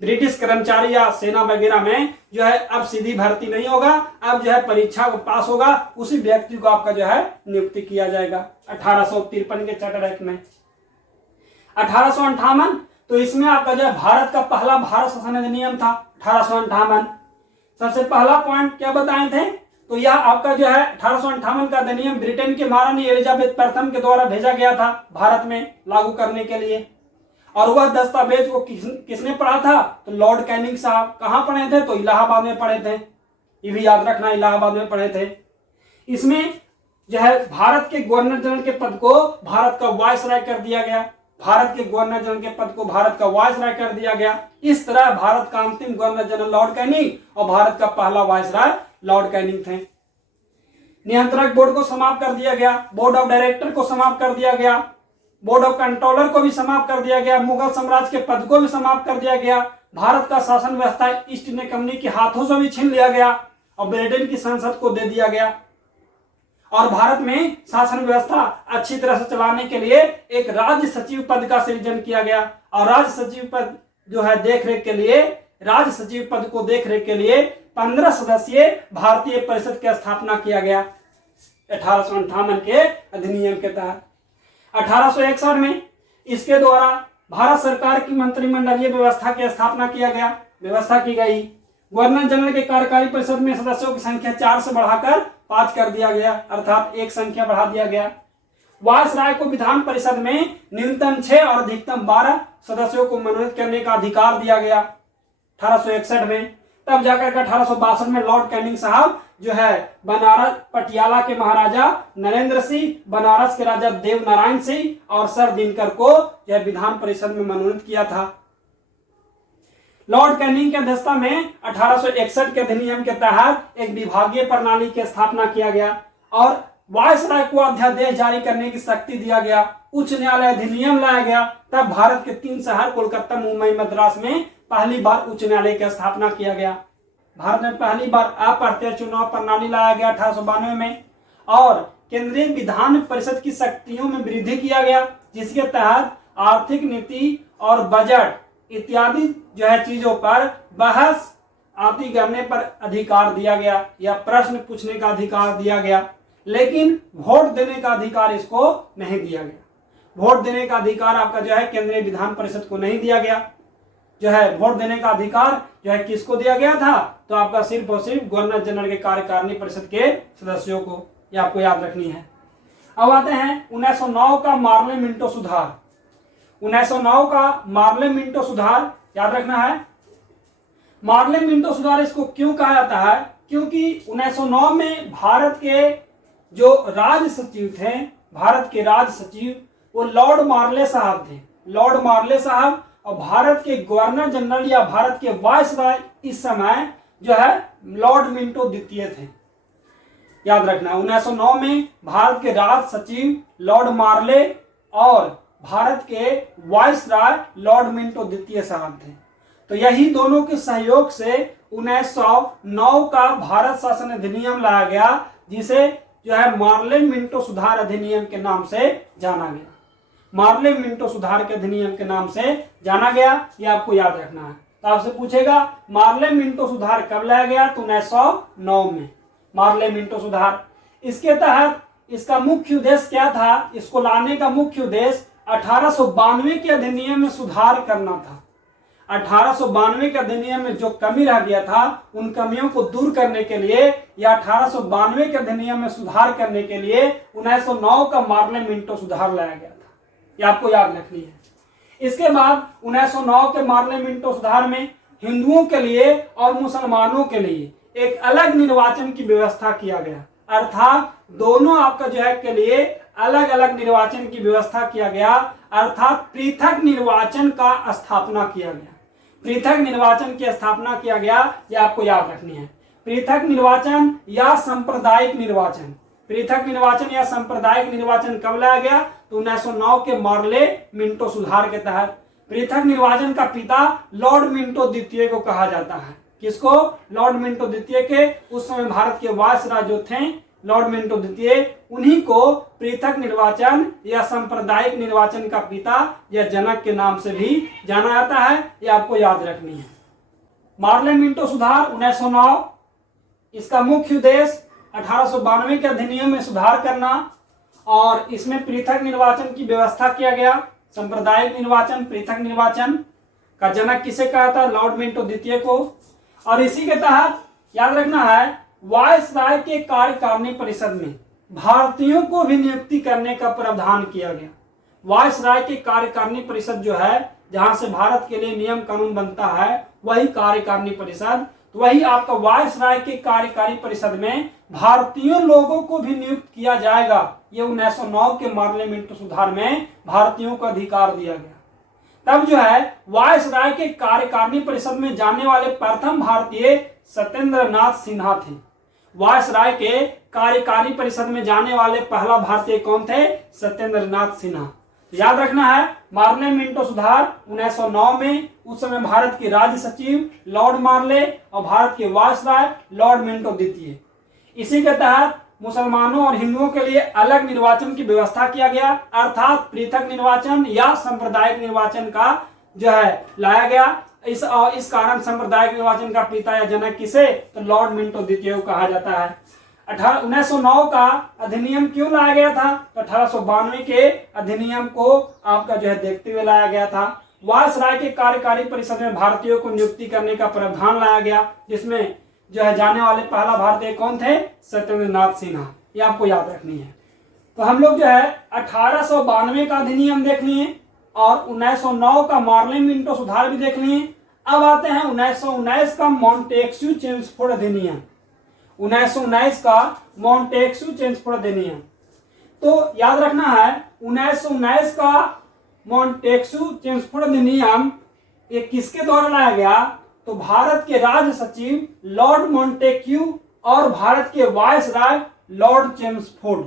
ब्रिटिश कर्मचारी या सेना वगैरह में जो है अब सीधी भर्ती नहीं होगा, अब जो है परीक्षा को पास होगा उसी व्यक्ति को आपका जो है नियुक्ति किया जाएगा 1853 के चार्टर एक्ट में। 1858 तो इसमें आपका जो है भारत का पहला भारत शासन अधिनियम था 1858। सबसे पहला पॉइंट क्या बताए थे, तो यह आपका जो है 1858 का अधिनियम ब्रिटेन के महारानी एलिजाबेथ प्रथम के द्वारा भेजा गया था भारत में लागू करने के लिए। और वह दस्तावेज को किसने पढ़ा था? तो लॉर्ड कैनिंग साहब। कहां पढ़े थे? तो इलाहाबाद में पढ़े थे। ये भी याद रखना, इलाहाबाद में पढ़े थे। इसमें जो है भारत के गवर्नर जनरल के पद को भारत का वायसराय कर दिया गया। भारत के गवर्नर जनरल के पद को भारत का वायसराय कर दिया गया। इस तरह भारत का अंतिम गवर्नर जनरल लॉर्ड कैनिंग और भारत का पहला वायसराय लॉर्ड कैनिंग थे। नियंत्रक बोर्ड को समाप्त कर दिया गया। बोर्ड ऑफ डायरेक्टर को समाप्त कर दिया गया। बोर्ड ऑफ कंट्रोलर को भी समाप्त कर दिया गया। मुगल साम्राज्य के पद को भी समाप्त कर दिया गया। भारत का शासन व्यवस्था ईस्ट इंडिया कंपनी के हाथों से भी छीन लिया गया और ब्रिटेन की संसद को दे दिया गया। और भारत में शासन व्यवस्था अच्छी तरह से चलाने के लिए एक राज्य सचिव पद का सृजन किया गया। और राज्य सचिव पद जो है देखरेख के लिए, राज्य सचिव पद को देखरेख के लिए 15 सदस्यीय भारतीय परिषद की स्थापना किया गया 1858 के अधिनियम के तहत। 1861 में इसके द्वारा भारत सरकार की मंत्रिमंडलीय व्यवस्था की स्थापना व्यवस्था की गई। गवर्नर जनरल के कार्यकारी परिषद में सदस्यों की संख्या 4 से बढ़ाकर 5 कर दिया गया, अर्थात एक संख्या बढ़ा दिया गया। वायसराय को विधान परिषद में न्यूनतम 6 और अधिकतम 12 सदस्यों को मनोनीत करने का अधिकार दिया गया 1861 में। तब जाकर 1862 में लॉर्ड कैनिंग साहब जो है बनारस पटियाला के महाराजा नरेंद्र सिंह, बनारस के राजा देव नारायण सिंह और सर दिनकर को यह विधान परिषद में मनोनीत किया था। लॉर्ड कैनिंग की अध्यक्षता में 1861 के अधिनियम के तहत एक विभागीय प्रणाली की स्थापना किया गया और वायसराय को अध्यादेश जारी करने की शक्ति दिया गया। उच्च न्यायालय अधिनियम लाया गया। तब भारत के 3 शहर कोलकाता, मुंबई, मद्रास में पहली बार उच्च न्यायालय की स्थापना किया गया। भारत में पहली बार अप्रत्यक्ष चुनाव प्रणाली लाया गया 1892 में और केंद्रीय विधान परिषद की शक्तियों में वृद्धि किया गया, जिसके तहत आर्थिक नीति और बजट इत्यादि जो है चीजों पर बहस आती करने पर अधिकार दिया गया या प्रश्न पूछने का अधिकार दिया गया, लेकिन वोट देने का अधिकार इसको नहीं दिया गया। वोट देने का अधिकार आपका जो है केंद्रीय विधान परिषद को नहीं दिया गया। जो है वोट देने का अधिकार जो है किसको दिया गया था? तो आपका सिर्फ और सिर्फ गवर्नर जनरल के कार्यकारिणी परिषद के सदस्यों को। यह आपको याद रखनी है। अब आते हैं 1909 का मार्ले मिंटो सुधार। 1909 का मार्ले मिंटो सुधार याद रखना है। मार्ले मिंटो सुधार इसको क्यों कहा जाता है? क्योंकि 1909 में भारत के जो राज सचिव थे, भारत के राज सचिव वो लॉर्ड मार्ले साहब थे। लॉर्ड मार्ले साहब और भारत के गवर्नर जनरल या भारत के वायसराय इस समय जो है लॉर्ड मिंटो द्वितीय थे। याद रखना 1909 में भारत के राज सचिव लॉर्ड मार्ले और भारत के वायसराय लॉर्ड मिंटो द्वितीय साहब थे। तो यही दोनों के सहयोग से 1909 का भारत शासन अधिनियम लाया गया, जिसे जो है मार्ले मिंटो सुधार अधिनियम के नाम से जाना गया। मार्ले मिंटो सुधार के अधिनियम के नाम से जाना गया, ये आपको याद रखना है। तो आपसे पूछेगा मार्ले मिंटो सुधार कब लाया गया? तो 1909 में मार्ले मिंटो सुधार। इसके तहत इसका मुख्य उद्देश्य क्या था? इसको लाने का मुख्य उद्देश्य 1892 के अधिनियम में सुधार करना था। 1892 के अधिनियम में जो कमी रह गया था उन कमियों को दूर करने के लिए या 1892 के अधिनियम में सुधार करने के लिए 1909 का मार्ले मिंटो सुधार लाया गया था। ये आपको याद रखनी है। इसके बाद 1909 के मार्ले मिंटो सुधार में हिंदुओं के लिए और मुसलमानों के लिए एक अलग निर्वाचन की व्यवस्था किया गया, अर्थात दोनों आपका जो है के लिए अलग अलग निर्वाचन की व्यवस्था किया गया, अर्थात पृथक निर्वाचन का स्थापना किया गया। पृथक निर्वाचन की स्थापना किया गया, ये आपको याद रखनी है। पृथक निर्वाचन या सांप्रदायिक निर्वाचन, पृथक निर्वाचन या सांप्रदायिक निर्वाचन कब लाया गया? तो 1909 के मार्ले मिंटो सुधार के तहत। पृथक निर्वाचन का पिता लॉर्ड मिंटो द्वितीय को कहा जाता है। किसको? लॉर्ड मिंटो द्वितीय के। उस समय भारत के वायसराय जो थे लॉर्ड मिंटो द्वितीय, उन्हीं को पृथक निर्वाचन या सांप्रदायिक निर्वाचन का पिता या जनक के नाम से भी जाना जाता है। यह आपको याद रखनी है। मार्ले मिंटो सुधार 1909, इसका मुख्य उद्देश्य 1892 के अधिनियम में सुधार करना और इसमें पृथक निर्वाचन की व्यवस्था किया गया। सांप्रदायिक निर्वाचन, पृथक निर्वाचन का जनक किसे कहा था? लॉर्ड मिंटो द्वितीय को। और इसी के तहत याद रखना है वायसराय के कार्यकारिणी परिषद में भारतीयों को भी नियुक्ति करने का प्रावधान किया गया। वायसराय के कार्यकारिणी परिषद जो है, जहां से भारत के लिए नियम कानून बनता है, वही कार्यकारिणी परिषद, तो वही आपका वायसराय के कार्यकारी परिषद में भारतीयों लोगों को भी नियुक्त किया जाएगा। ये 1909 के पार्लियामेंट सुधार में भारतीयों को अधिकार दिया गया। तब जो है वायसराय के कार्यकारिणी परिषद में जाने वाले प्रथम भारतीय सत्येंद्र नाथ सिन्हा थे। वायसराय के कार्यकारी परिषद में जाने वाले पहला भारतीय कौन थे? सत्येंद्र नाथ सिन्हा। याद रखना है, मार्ले मिंटो सुधार 1909 में उस समय भारत के राज्य सचिव लॉर्ड मार्ले और भारत के वायसराय लॉर्ड मिंटो द्वितीय। इसी के तहत मुसलमानों और हिंदुओं के लिए अलग निर्वाचन की व्यवस्था किया गया, अर्थात पृथक निर्वाचन या सांप्रदायिक निर्वाचन का जो है लाया गया। इस कारण सांप्रदायिक निर्वाचन का पिता या जनक किसे? तो लॉर्ड मिंटो द्वितीय को कहा जाता है। 1909 का अधिनियम क्यों लाया गया था? तो 1892 के अधिनियम को आपका जो है देखते हुए लाया गया था। वायसराय के कार्यकारी परिषद में भारतीयों को नियुक्ति करने का प्रावधान लाया गया, जिसमें जो है जाने वाले पहला भारतीय कौन थे? सत्येंद्र नाथ सिन्हा। ये आपको याद रखनी है। तो हम लोग जो है 1892 का अधिनियम देख लिए और 1909 का मार्ले मिंटो सुधार भी देख लिए। अब आते हैं 1919 का मॉन्टेक्सू चेम्सफोर्ड अधिनियम। 1919 का मॉन्टेक्सू चेम्सफोर्ड अधिनियम, तो याद रखना है 1919 का मॉन्टेक्सू चेम्सफोर्ड अधिनियम ये किसके द्वारा लाया गया? तो भारत के राज्य सचिव लॉर्ड मॉन्टेक्यू और भारत के वायसराय लॉर्ड चेम्सफोर्ड,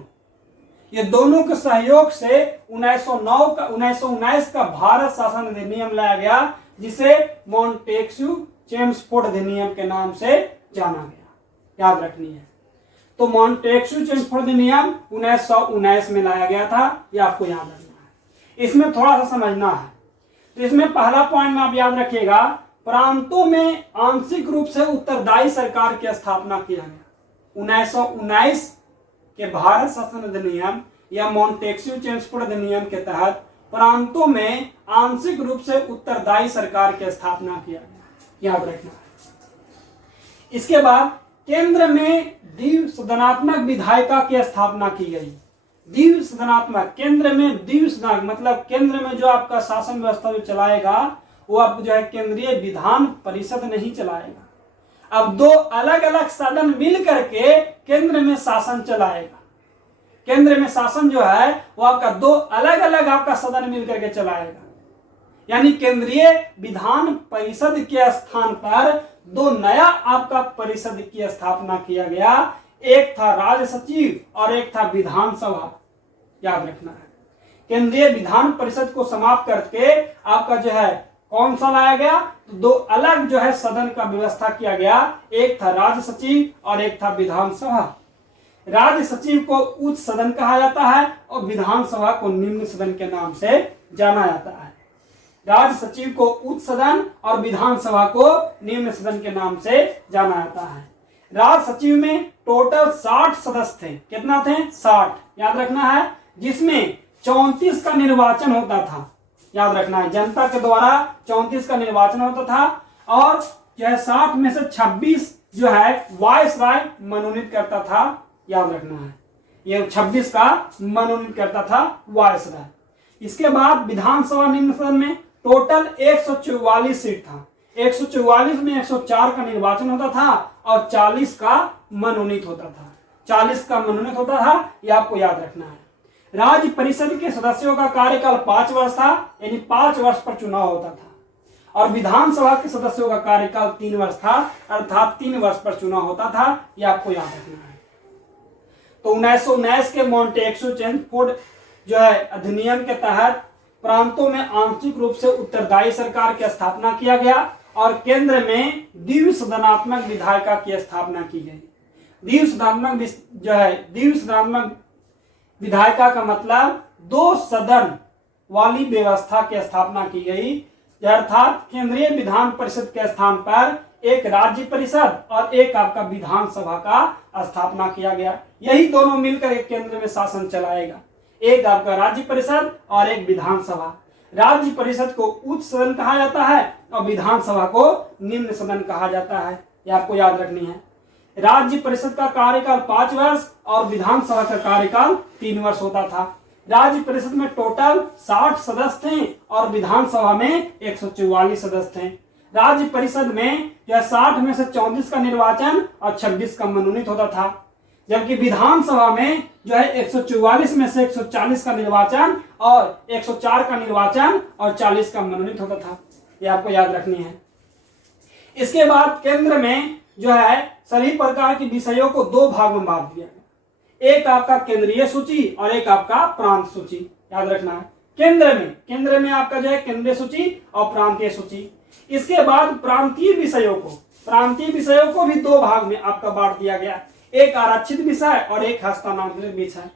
ये दोनों के सहयोग से 1919 का भारत शासन अधिनियम लाया गया, जिसे मॉन्टेक्सू चेम्सफोर्ड अधिनियम के नाम से जाना गया। याद रखनी है। तो मॉन्टेक्सू चेम्सफोर्ड अधिनियम 1919 में लाया गया था, ये आपको याद रखना है। इसमें थोड़ा सा समझना है। तो इसमें पहला पॉइंट में आप याद रखिएगा, प्रांतों में आंशिक रूप से उत्तरदायी सरकार की स्थापना किया गया। 1919 के भारत शासन अधिनियम या मॉन्टेक्सू चेम्सफोर्ड अधिनियम के तहत प्रांतों में आंशिक रूप से उत्तरदायी सरकार की स्थापना किया गया। याद रखना है। इसके बाद केंद्र में द्विसदनात्मक विधायिका की स्थापना की गई। द्विसदनात्मक, केंद्र में द्विसदनात्मक मतलब केंद्र में जो आपका शासन व्यवस्था जो चलाएगा वो आप जो है केंद्रीय विधान परिषद नहीं चलाएगा। अब दो अलग अलग सदन मिल करके केंद्र में शासन चलाएगा। केंद्र में शासन जो है वो आपका दो अलग अलग आपका सदन मिल करके चलाएगा। यानी केंद्रीय विधान परिषद के स्थान पर दो नया आपका परिषद की स्थापना किया गया। एक था राज्य सचिव और एक था विधानसभा। याद रखना है। केंद्रीय विधान परिषद को समाप्त करके आपका जो है कौन सा लाया गया? तो दो अलग जो है सदन का व्यवस्था किया गया। एक था राज्य सचिव और एक था विधानसभा। राज्य सचिव को उच्च सदन कहा जाता है और विधानसभा को निम्न सदन के नाम से जाना जाता है। राज्य सचिव को उच्च सदन और विधानसभा को निम्न सदन के नाम से जाना जाता है। राज्य सचिव में टोटल 60 सदस्य थे। कितना थे? 60। याद रखना है। जिसमें 34 का निर्वाचन होता था। याद रखना है, जनता के द्वारा 34 का निर्वाचन होता था और जो है 60 में से 26 जो है वायसराय मनोनीत करता था। याद रखना है, ये 26 का मनोनीत करता था वायसराय। इसके बाद विधानसभा निम्न सदन में टोटल 144 सीट था। 144 में 104 का निर्वाचन होता था और 40 का मनोनीत होता था। 40 का मनोनीत होता था, यह आपको याद रखना है। राज्य परिषद के सदस्यों का कार्यकाल 5 वर्ष था, यानी 5 वर्ष पर चुनाव होता था। और विधानसभा के सदस्यों का कार्यकाल 3 वर्ष था, अर्थात 3 वर्ष पर चुनाव होता था। यह आपको याद रखना है। तो 1919 के मॉन्टेक्सू चेम्सफोर्ड जो है अधिनियम के तहत प्रांतों में आंशिक रूप से उत्तरदायी सरकार की स्थापना किया गया और केंद्र में द्विसदनात्मक विधायिका की स्थापना की गई। द्विसदनात्मक जो है द्विसदनात्मक विधायिका का मतलब 2 सदन वाली व्यवस्था की स्थापना की गई, अर्थात केंद्रीय विधान परिषद के स्थान पर एक राज्य परिषद और एक आपका विधानसभा का स्थापना किया गया। यही दोनों मिलकर एक केंद्र में शासन चलाएगा। एक आपका राज्य परिषद और एक विधानसभा। राज्य परिषद को उच्च सदन कहा जाता है और विधानसभा को निम्न सदन कहा जाता है। यह आपको याद रखनी है। राज्य परिषद का कार्यकाल 5 वर्ष और विधानसभा का कार्यकाल 3 वर्ष होता था। राज्य परिषद में टोटल 60 सदस्य थे और विधानसभा में 144 सदस्य थे। राज्य परिषद में जो 60 में से 34 का निर्वाचन और 26 का मनोनीत होता था, जबकि विधानसभा में जो है 144 में से 140 का निर्वाचन और 104 का निर्वाचन और 40 का मनोनीत होता था। ये आपको याद रखनी है। इसके बाद केंद्र में जो है सभी प्रकार के विषयों को 2 भाग में बांट दिया गया, एक आपका केंद्रीय सूची और एक आपका प्रांत सूची। याद रखना है, केंद्र में आपका जो है केंद्रीय सूची और प्रांतीय सूची। इसके बाद प्रांतीय विषयों को भी 2 भाग में आपका बांट दिया गया, एक आरक्षित विषय और एक हस्तांतरित विषय।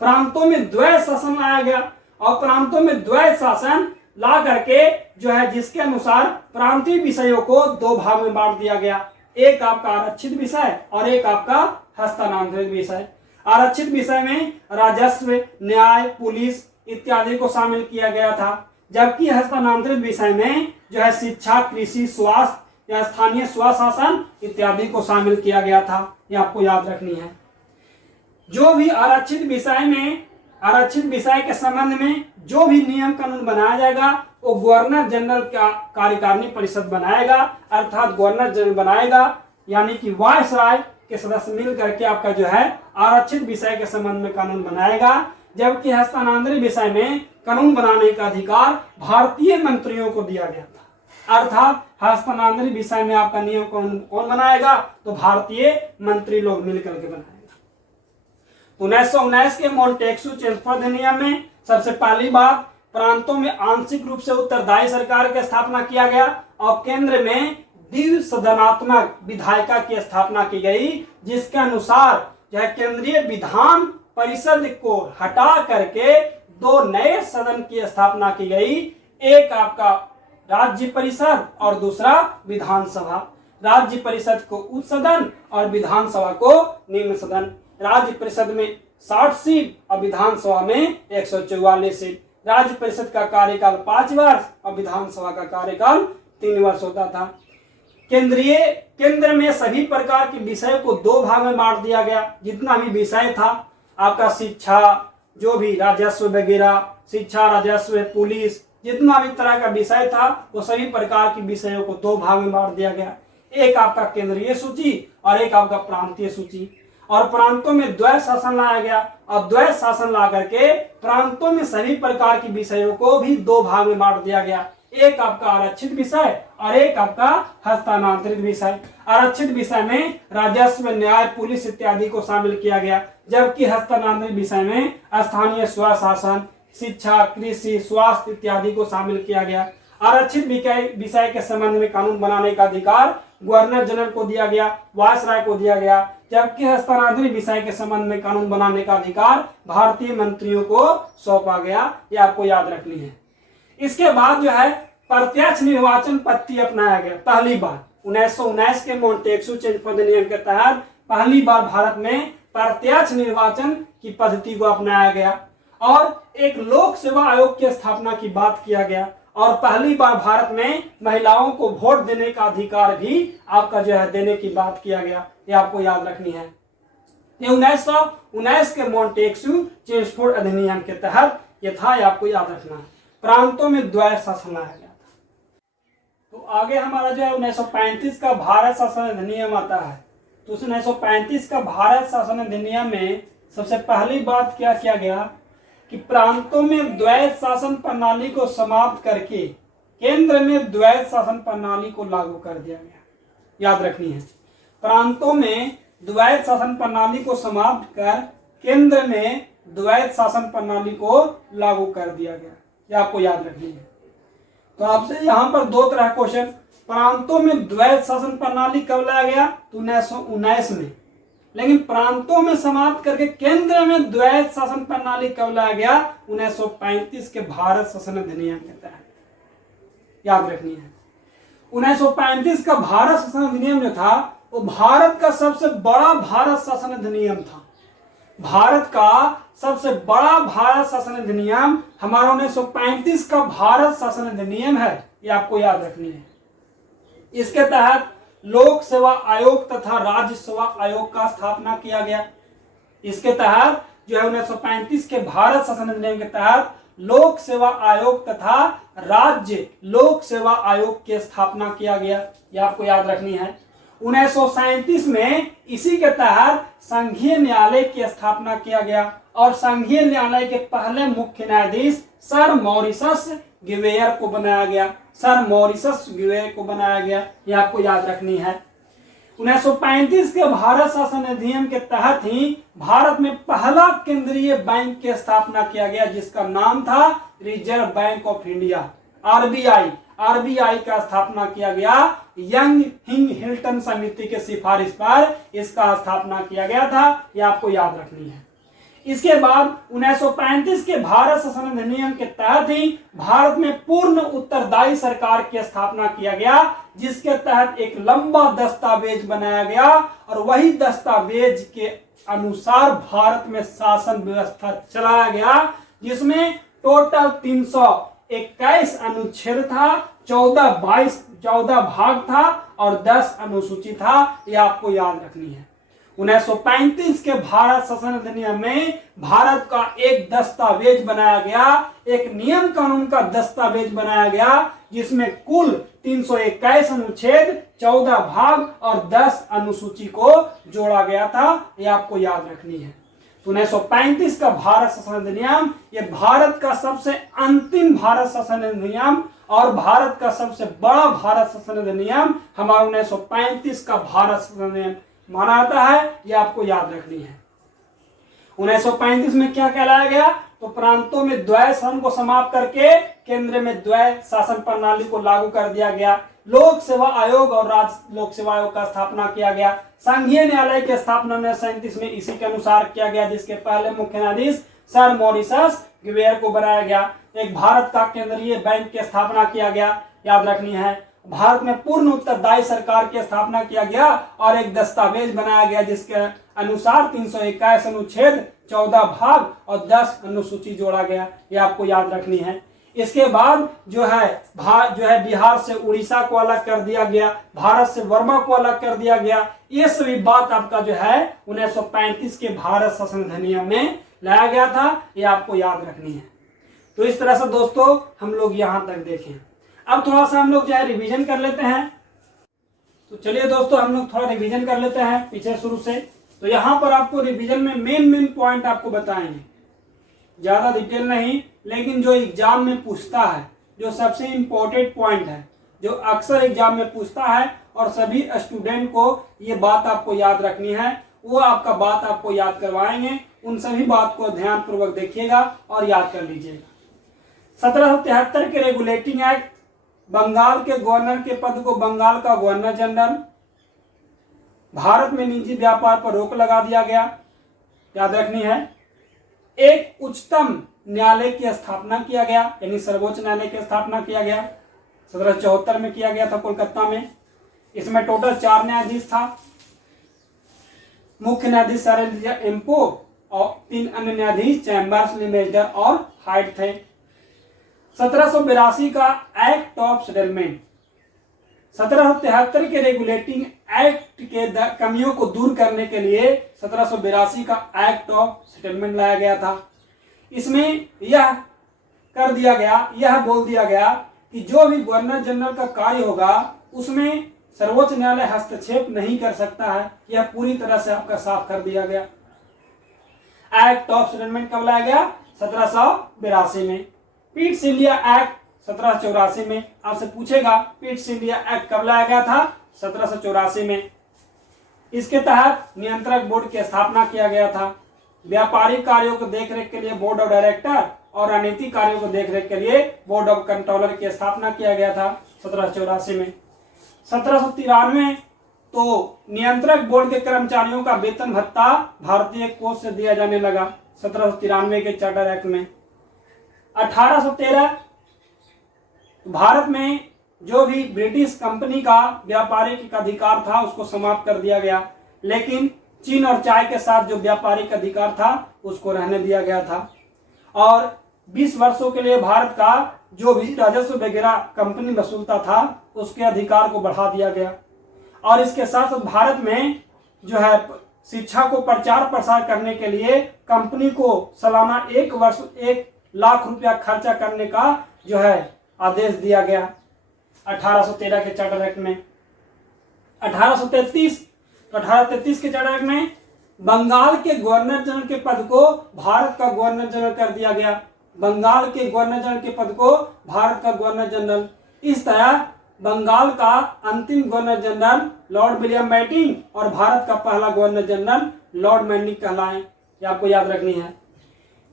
प्रांतों में द्वैत शासन लाया गया और प्रांतों में द्वैत शासन ला करके जो है जिसके अनुसार प्रांतीय विषयों को 2 भाग में बांट दिया गया, एक आपका आरक्षित विषय और एक आपका हस्तांतरित विषय। आरक्षित विषय में राजस्व, न्याय, पुलिस इत्यादि को शामिल किया गया था, जबकि हस्तांतरित विषय में जो है शिक्षा, कृषि, स्वास्थ्य या स्थानीय स्वशासन इत्यादि को शामिल किया गया था। ये आपको याद रखनी है। जो भी आरक्षित विषय के संबंध में जो भी नियम कानून बनाया जाएगा वो गवर्नर जनरल का कार्यकारिणी परिषद बनाएगा, अर्थात गवर्नर जनरल बनाएगा, यानी कि वायसराय के सदस्य मिल करके आपका जो है आरक्षित विषय के संबंध में कानून बनाएगा, जबकि हस्तांतरित विषय में कानून बनाने का अधिकार भारतीय मंत्रियों को दिया गया था। अर्थात हस्तांतरित विषय में आपका नियम कौन बनाएगा, तो भारतीय मंत्री लोग मिलकर के बनाएगा। 1919 के मॉन्टेस्क्यू चेम्सफोर्ड अधिनियम में सबसे पहली बार प्रांतों में आंशिक रूप से उत्तरदायी सरकार की स्थापना किया गया और केंद्र में द्विसदनात्मक विधायिका की स्थापना की गई, जिसके अनुसार यह केंद्रीय विधान परिषद को हटा करके 2 नए सदन की स्थापना की गई, एक आपका राज्य परिषद और दूसरा विधानसभा। राज्य परिषद को उच्च सदन और विधानसभा को निम्न सदन। राज्य परिषद में 60 सीट और विधानसभा में 144 सीट। राज्य परिषद का कार्यकाल 5 वर्ष और विधानसभा का कार्यकाल 3 वर्ष होता था। केंद्र में सभी प्रकार के विषयों को 2 भाग में बांट दिया गया। जितना भी विषय था आपका शिक्षा, जो भी राजस्व वगैरह, शिक्षा, राजस्व, पुलिस, जितना भी तरह का विषय था वो सभी प्रकार के विषयों को 2 भाग में बांट दिया गया, एक आपका केंद्रीय सूची और एक आपका प्रांतीय सूची। और प्रांतों में द्वैत शासन लाया गया और द्वैत शासन ला करके प्रांतों में सभी प्रकार के विषयों को भी 2 भाग में बांट दिया गया, एक आपका आरक्षित विषय और एक आपका हस्तांतरित विषय। आरक्षित विषय में राजस्व, न्याय, पुलिस इत्यादि को शामिल किया गया, जबकि हस्तांतरित विषय में स्थानीय स्वशासन, शिक्षा, कृषि, स्वास्थ्य इत्यादि को शामिल किया गया। आरक्षित विषय के संबंध में कानून बनाने का अधिकार गवर्नर जनरल को दिया गया, वायसराय को दिया गया, जबकि हस्तांतरित विषय के संबंध में कानून बनाने का अधिकार भारतीय मंत्रियों को सौंपा गया। ये आपको याद रखनी है। इसके बाद जो है प्रत्यक्ष निर्वाचन पद्धति अपनाया गया। पहली बार 1919 के मॉन्टेस्क्यू चेम्सफोर्ड अधिनियम के तहत पहली बार भारत में प्रत्यक्ष निर्वाचन की पद्धति को अपनाया गया और एक लोक सेवा आयोग की स्थापना की बात किया गया और पहली बार भारत में महिलाओं को वोट देने का अधिकार भी आपका जो है देने की बात किया गया। ये आपको याद रखनी है। ये 1919 के मॉन्टेस्क्यू चेम्सफोर्ड अधिनियम के तहत ये था, ये आपको याद रखना है। प्रांतों में द्वैत शासन लाया गया था। तो आगे हमारा जो है 1935 का भारत शासन अधिनियम आता है। तो उस 1935 का भारत शासन अधिनियम में सबसे पहली बात क्या किया गया कि प्रांतों में द्वैत शासन प्रणाली को समाप्त करके केंद्र में द्वैत शासन प्रणाली को लागू कर दिया गया। याद रखनी है, प्रांतों में द्वैत शासन प्रणाली को समाप्त कर केंद्र में द्वैत शासन प्रणाली को लागू कर दिया गया। ये आपको याद रखनी है। तो आपसे यहाँ पर 2 तरह क्वेश्चन, प्रांतों में द्वैत शासन प्रणाली कब लाया गया, तो 1919 में, लेकिन प्रांतों में समाप्त करके केंद्र में द्वैत शासन प्रणाली कब लाया गया, 1935 के भारत शासन अधिनियम के तहत। याद रखनी है, 1935 का भारत शासन अधिनियम जो था वो भारत का सबसे बड़ा भारत शासन अधिनियम था। भारत का सबसे बड़ा भारत शासन अधिनियम हमारा 1935 का भारत शासन अधिनियम है। ये आपको याद रखनी है। इसके तहत लोक सेवा आयोग तथा राज्य सेवा आयोग का स्थापना किया गया। इसके तहत जो है 1935 के भारत शासन अधिनियम के तहत लोक सेवा आयोग तथा राज्य लोक सेवा आयोग की स्थापना किया गया। यह आपको याद रखनी है। 1937 में इसी के तहत संघीय न्यायालय की स्थापना किया गया और संघीय न्यायालय के पहले मुख्य न्यायाधीश सर मॉरिसस ग्वेयर को बनाया गया। सर मॉरिसस ग्वेयर को बनाया गया, यह आपको याद रखनी है। 1935 के भारत शासन अधिनियम के तहत ही भारत में पहला केंद्रीय बैंक की स्थापना किया गया, जिसका नाम था reserve bank of India, RBI. RBI का स्थापना किया गया। यंग हिंग हिल्टन समिति के सिफारिश पर इसका स्थापना किया गया था, यह आपको याद रखनी है। इसके बाद 1935 के भारत शासन अधिनियम के तहत ही भारत में पूर्ण उत्तरदायी सरकार की स्थापना किया गया, जिसके तहत एक लंबा दस्तावेज बनाया गया और वही दस्तावेज के अनुसार भारत में शासन व्यवस्था चलाया गया, जिसमें टोटल 321 अनुच्छेद था, 14 भाग था और 10 अनुसूची था। यह आपको याद रखनी है। 1935 के भारत शासन अधिनियम में भारत का एक दस्तावेज बनाया गया, एक नियम कानून का दस्तावेज बनाया गया, जिसमें कुल 321 अनुच्छेद, 14 भाग और 10 अनुसूची को जोड़ा गया था। यह आपको याद रखनी है। 1935 का भारत शासन अधिनियम यह भारत का सबसे अंतिम भारत शासन अधिनियम और भारत का सबसे बड़ा भारत शासन अधिनियम हमारा 1935 का भारत शासन अधिनियम माना जाता है। यह आपको याद रखनी है। 1935 में क्या कहलाया गया? तो प्रांतों में द्वैध शासन को समाप्त करके केंद्र में द्वैध शासन प्रणाली को लागू कर दिया गया। लोक सेवा आयोग और राज्य लोक सेवा आयोग का स्थापना किया गया। संघीय न्यायालय की स्थापना 1937 में इसी के अनुसार किया गया, जिसके पहले मुख्य न्यायाधीश सर मॉरिसस ग्वेयर को बनाया गया। एक भारत का केंद्रीय बैंक की स्थापना किया गया, याद रखनी है। भारत में पूर्ण उत्तरदायी सरकार की स्थापना किया गया और एक दस्तावेज बनाया गया, जिसके अनुसार 321 अनुच्छेद, 14 भाग और 10 अनुसूची जोड़ा गया। यह आपको याद रखनी है। इसके बाद जो है बिहार से उड़ीसा को अलग कर दिया गया, भारत से वर्मा को अलग कर दिया गया। ये सभी बात आपका जो है 1935 के भारत शासन अधिनियम में लाया गया था। यह आपको याद रखनी है। तो इस तरह से दोस्तों हम लोग यहाँ तक देखें। अब थोड़ा सा हम लोग जो है रिवीजन कर लेते हैं। तो चलिए दोस्तों हम लोग थोड़ा रिवीजन कर लेते हैं पीछे शुरू से। तो यहाँ पर आपको रिवीजन में मेन पॉइंट आपको बताएंगे, ज्यादा डिटेल नहीं, लेकिन जो एग्जाम में पूछता है, जो सबसे इंपॉर्टेंट पॉइंट है, जो अक्सर एग्जाम में पूछता है और सभी स्टूडेंट को ये बात आपको याद रखनी है, वो आपका बात आपको याद करवाएंगे। उन सभी बात को ध्यान पूर्वक देखिएगा और याद कर लीजिएगा। 1773 के रेगुलेटिंग एक्ट, बंगाल के गवर्नर के पद को बंगाल का गवर्नर जनरल, भारत में निजी व्यापार पर रोक लगा दिया गया, याद रखनी है। एक उच्चतम न्यायालय की स्थापना किया गया, यानी सर्वोच्च न्यायालय की स्थापना किया गया, 1774 में किया गया था कोलकाता में। इसमें टोटल 4 न्यायाधीश था। मुख्य न्यायाधीश सर एम्पो और 3 अन्य न्यायाधीश चैम्बर्स, लिमेजर और हाइट थे। 1782 का एक्ट ऑफ सेटलमेंट, 1773 के रेगुलेटिंग एक्ट के कमियों को दूर करने के लिए 1782 का एक्ट ऑफ सेटलमेंट लाया गया था। इसमें यह बोल दिया गया कि जो भी गवर्नर जनरल का कार्य होगा उसमें सर्वोच्च न्यायालय हस्तक्षेप नहीं कर सकता है। यह पूरी तरह से आपका साफ कर दिया गया। एक्ट ऑफ सेटलमेंट कब लाया गया? 1782 में। पीट्स इंडिया एक्ट 1784 में। आपसे पूछेगा पीट्स इंडिया एक्ट कब लाया गया था? 1784 में। इसके तहत नियंत्रक बोर्ड की स्थापना किया गया था। व्यापारिक कार्यों को देखरेख के लिए बोर्ड ऑफ डायरेक्टर और रणनीतिक कार्यों को देखरेख के लिए बोर्ड ऑफ कंट्रोलर की स्थापना किया गया था 1784 में। 1793 तो नियंत्रक बोर्ड के कर्मचारियों का वेतन भत्ता भारतीय कोष से दिया जाने लगा 1793 के चार्टर एक्ट में। 1813 भारत में जो भी ब्रिटिश कंपनी का व्यापारिक अधिकार था उसको समाप्त कर दिया गया, लेकिन चीन और चाय के साथ जो व्यापारिक अधिकार था उसको रहने दिया गया था। और 20 वर्षों के लिए भारत का जो भी राजस्व वगैरह कंपनी वसूलता था उसके अधिकार को बढ़ा दिया गया। और इसके साथ साथ भारत में जो है शिक्षा को प्रचार प्रसार करने के लिए कंपनी को सालाना 1 वर्ष 1 लाख रुपया खर्चा करने का जो है आदेश दिया गया 1813 के चार्टर एक्ट में। 1833 के चार्टर एक्ट में बंगाल के गवर्नर जनरल के पद को भारत का गवर्नर जनरल कर दिया गया। बंगाल के गवर्नर जनरल के पद को भारत का गवर्नर जनरल। इस तरह बंगाल का अंतिम governor general Lord William Bentinck और भारत का पहला गवर्नर जनरल लॉर्ड मैंटिंग कहलाए। ये आपको याद रखनी है।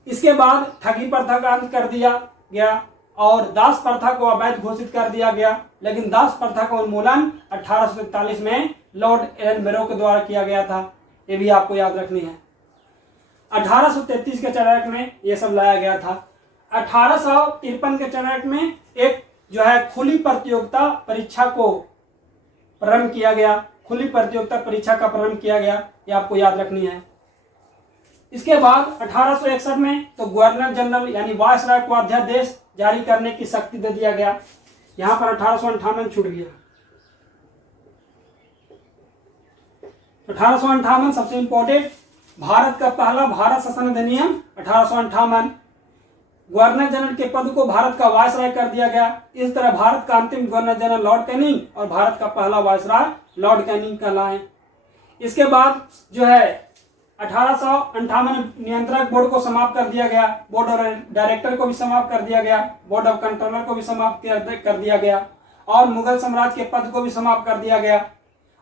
इसके बाद ठगी प्रथा का अंत कर दिया गया और दास प्रथा को अवैध घोषित कर दिया गया। लेकिन दास प्रथा का उन्मूलन 1843 में लॉर्ड एलन बैरो के द्वारा किया गया था। ये भी आपको याद रखनी है। 1833 के चार्टर एक्ट में ये सब लाया गया था। 1853 के चार्टर एक्ट में एक जो है खुली प्रतियोगिता परीक्षा को प्रारंभ किया गया। खुली प्रतियोगिता परीक्षा का प्रारंभ किया गया, ये आपको याद रखनी है। इसके बाद 1861 में तो गवर्नर जनरल यानी वायसराय को अध्यादेश जारी करने की शक्ति दे दिया गया। यहां पर 1858 छूट गया। 1858 सबसे इंपॉर्टेंट, भारत का पहला भारत शासन अधिनियम 1858। गवर्नर जनरल के पद को भारत का वायसराय कर दिया गया। इस तरह भारत का अंतिम गवर्नर जनरल लॉर्ड कैनिंग और भारत का पहला वायसराय लॉर्ड कैनिंग कहलाए। इसके बाद जो है 1858 में नियंत्रक बोर्ड को समाप्त कर दिया गया। बोर्ड ऑफ डायरेक्टर को भी समाप्त कर दिया गया। बोर्ड ऑफ कंट्रोलर को भी समाप्त कर दिया गया और मुगल साम्राज्य के पद को भी समाप्त कर दिया गया।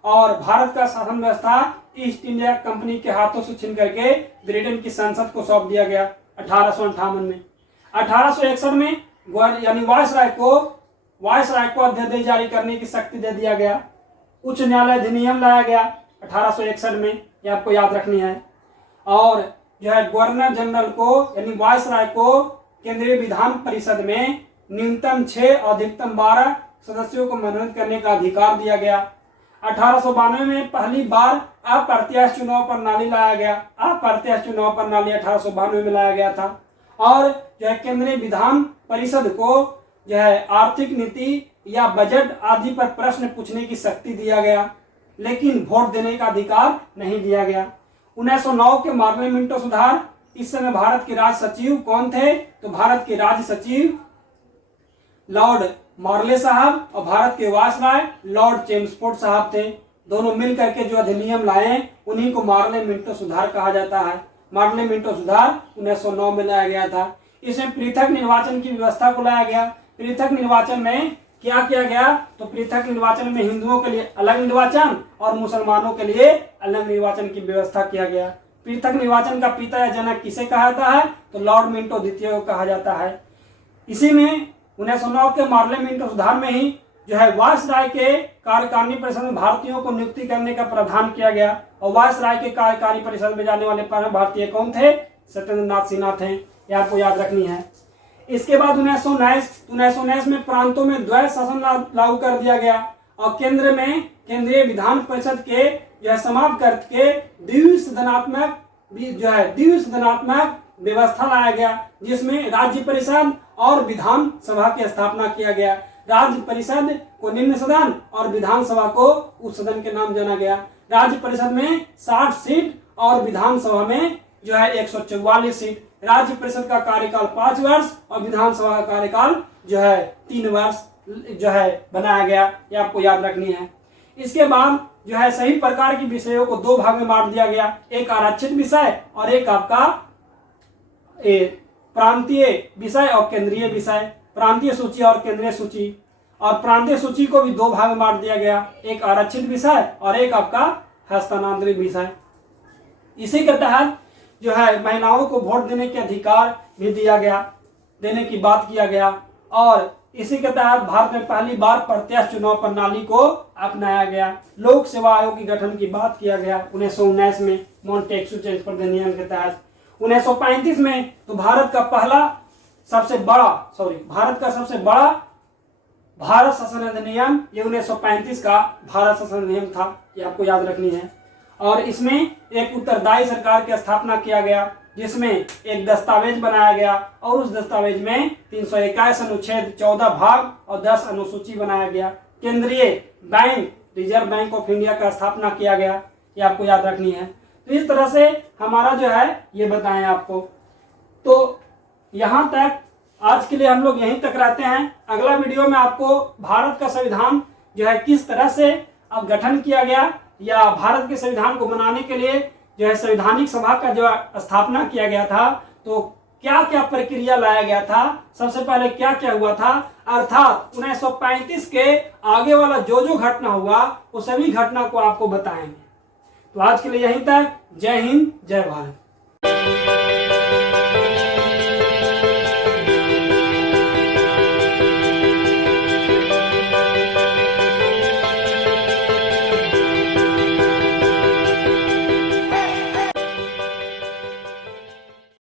और भारत का शासन व्यवस्था ईस्ट इंडिया कंपनी के हाथों से छीन करके ब्रिटेन की संसद को सौंप दिया गया 1858 में। 1861 में यानी वायसराय को अध्यादेश जारी करने की शक्ति दे दिया गया। उच्च न्यायालय अधिनियम लाया गया 1861 में, ये आपको याद रखनी है। और जो है गवर्नर जनरल को यानी वायसराय को केंद्रीय विधान परिषद में न्यूनतम 6 और अधिकतम 12 सदस्यों को मनोनीत करने का अधिकार दिया गया। 1892 में पहली बार अप्रत्याशित चुनाव प्रणाली लाया गया। अप्रत्याशित चुनाव प्रणाली 1892 में लाया गया था। और जो है केंद्रीय विधान परिषद को जो है आर्थिक नीति या बजट आदि पर प्रश्न पूछने की शक्ति दिया गया, लेकिन वोट देने का अधिकार नहीं दिया गया। 1909 के पार्लियामेंटो सुधार, इस समय भारत के राज्य सचिव कौन थे? तो भारत के राज्य सचिव लॉर्ड मॉर्ले साहब और भारत के वायसराय लॉर्ड चेम्सफोर्ड साहब थे। दोनों मिलकर के जो अधिनियम लाए उन्हीं को पार्लियामेंटो सुधार कहा जाता है। पार्लियामेंटो सुधार 1909 में लाया गया था। इसमें पृथक निर्वाचन की व्यवस्था को लाया गया। पृथक निर्वाचन में क्या किया गया? तो पृथक निर्वाचन में हिंदुओं के लिए अलग निर्वाचन और मुसलमानों के लिए अलग निर्वाचन की व्यवस्था किया गया। पृथक निर्वाचन का पिता या जनक किसे कहा जाता है? तो लॉर्ड मिंटो द्वितीय को कहा जाता है। इसी में 1909 के पार्लियामेंटो सुधार में ही जो है वायसराय के कार्यकारिणी परिषद में भारतीयों को नियुक्ति करने का प्रावधान किया गया। और वायसराय के कार्यकारिणी परिषद में जाने वाले पहले भारतीय कौन थे? सत्येंद्र नाथ सिन्हा थे। यह आपको याद रखनी है। इसके बाद 1919 में प्रांतों में द्वैत शासन लागू कर दिया गया और केंद्र में केंद्रीय विधान परिषद के जो है समाप्त करके द्विसदनात्मक व्यवस्था लाया गया, जिसमें राज्य परिषद और विधान सभा की स्थापना किया गया। राज्य परिषद को निम्न सदन और विधानसभा को उच्च सदन के नाम जाना गया। राज्य परिषद में 60 सीट और विधानसभा में जो है 144 सीट। राज्य परिषद का कार्यकाल 5 वर्ष और विधानसभा का कार्यकाल जो है 3 वर्ष जो है बनाया गया। ये आपको याद रखनी है। इसके बाद जो है सही प्रकार की विषयों को 2 भाग में बांट दिया गया, एक आरक्षित विषय और एक आपका प्रांतीय विषय और केंद्रीय विषय। प्रांतीय सूची और केंद्रीय सूची। और प्रांतीय सूची को भी 2 भाग में बांट दिया गया, एक आरक्षित विषय और एक आपका हस्तांतरित विषय। इसी के तहत जो है महिलाओं को वोट देने के अधिकार भी दिया गया, देने की बात किया गया। और इसी के तहत भारत में पहली बार प्रत्यक्ष चुनाव प्रणाली को अपनाया गया। लोक सेवा आयोग के गठन की बात किया गया 1919 में मॉन्टेस्क्यू चेम्सफोर्ड अधिनियम के तहत। 1935 में तो भारत का सबसे बड़ा भारत शासन अधिनियम ये 1935 का भारत शासन अधिनियम था। ये आपको याद रखनी है। और इसमें एक उत्तरदायी सरकार की स्थापना किया गया, जिसमें एक दस्तावेज बनाया गया और उस दस्तावेज में 321 अनुच्छेद 14 भाग और 10 अनुसूची बनाया गया। केंद्रीय bank reserve bank of India का स्थापना किया गया, ये आपको याद रखनी है। तो इस तरह से हमारा जो है ये बताएं आपको। तो यहाँ तक आज के लिए हम लोग यहीं तक रहते हैं। अगला वीडियो में आपको भारत का संविधान जो है किस तरह से अब गठन किया गया, या भारत के संविधान को बनाने के लिए जो है संवैधानिक सभा का जो स्थापना किया गया था, तो क्या क्या प्रक्रिया लाया गया था, सबसे पहले क्या क्या हुआ था, अर्थात 1935 के आगे वाला जो घटना हुआ वो सभी घटना को आपको बताएंगे। तो आज के लिए यहीं तक। जय हिंद, जय भारत।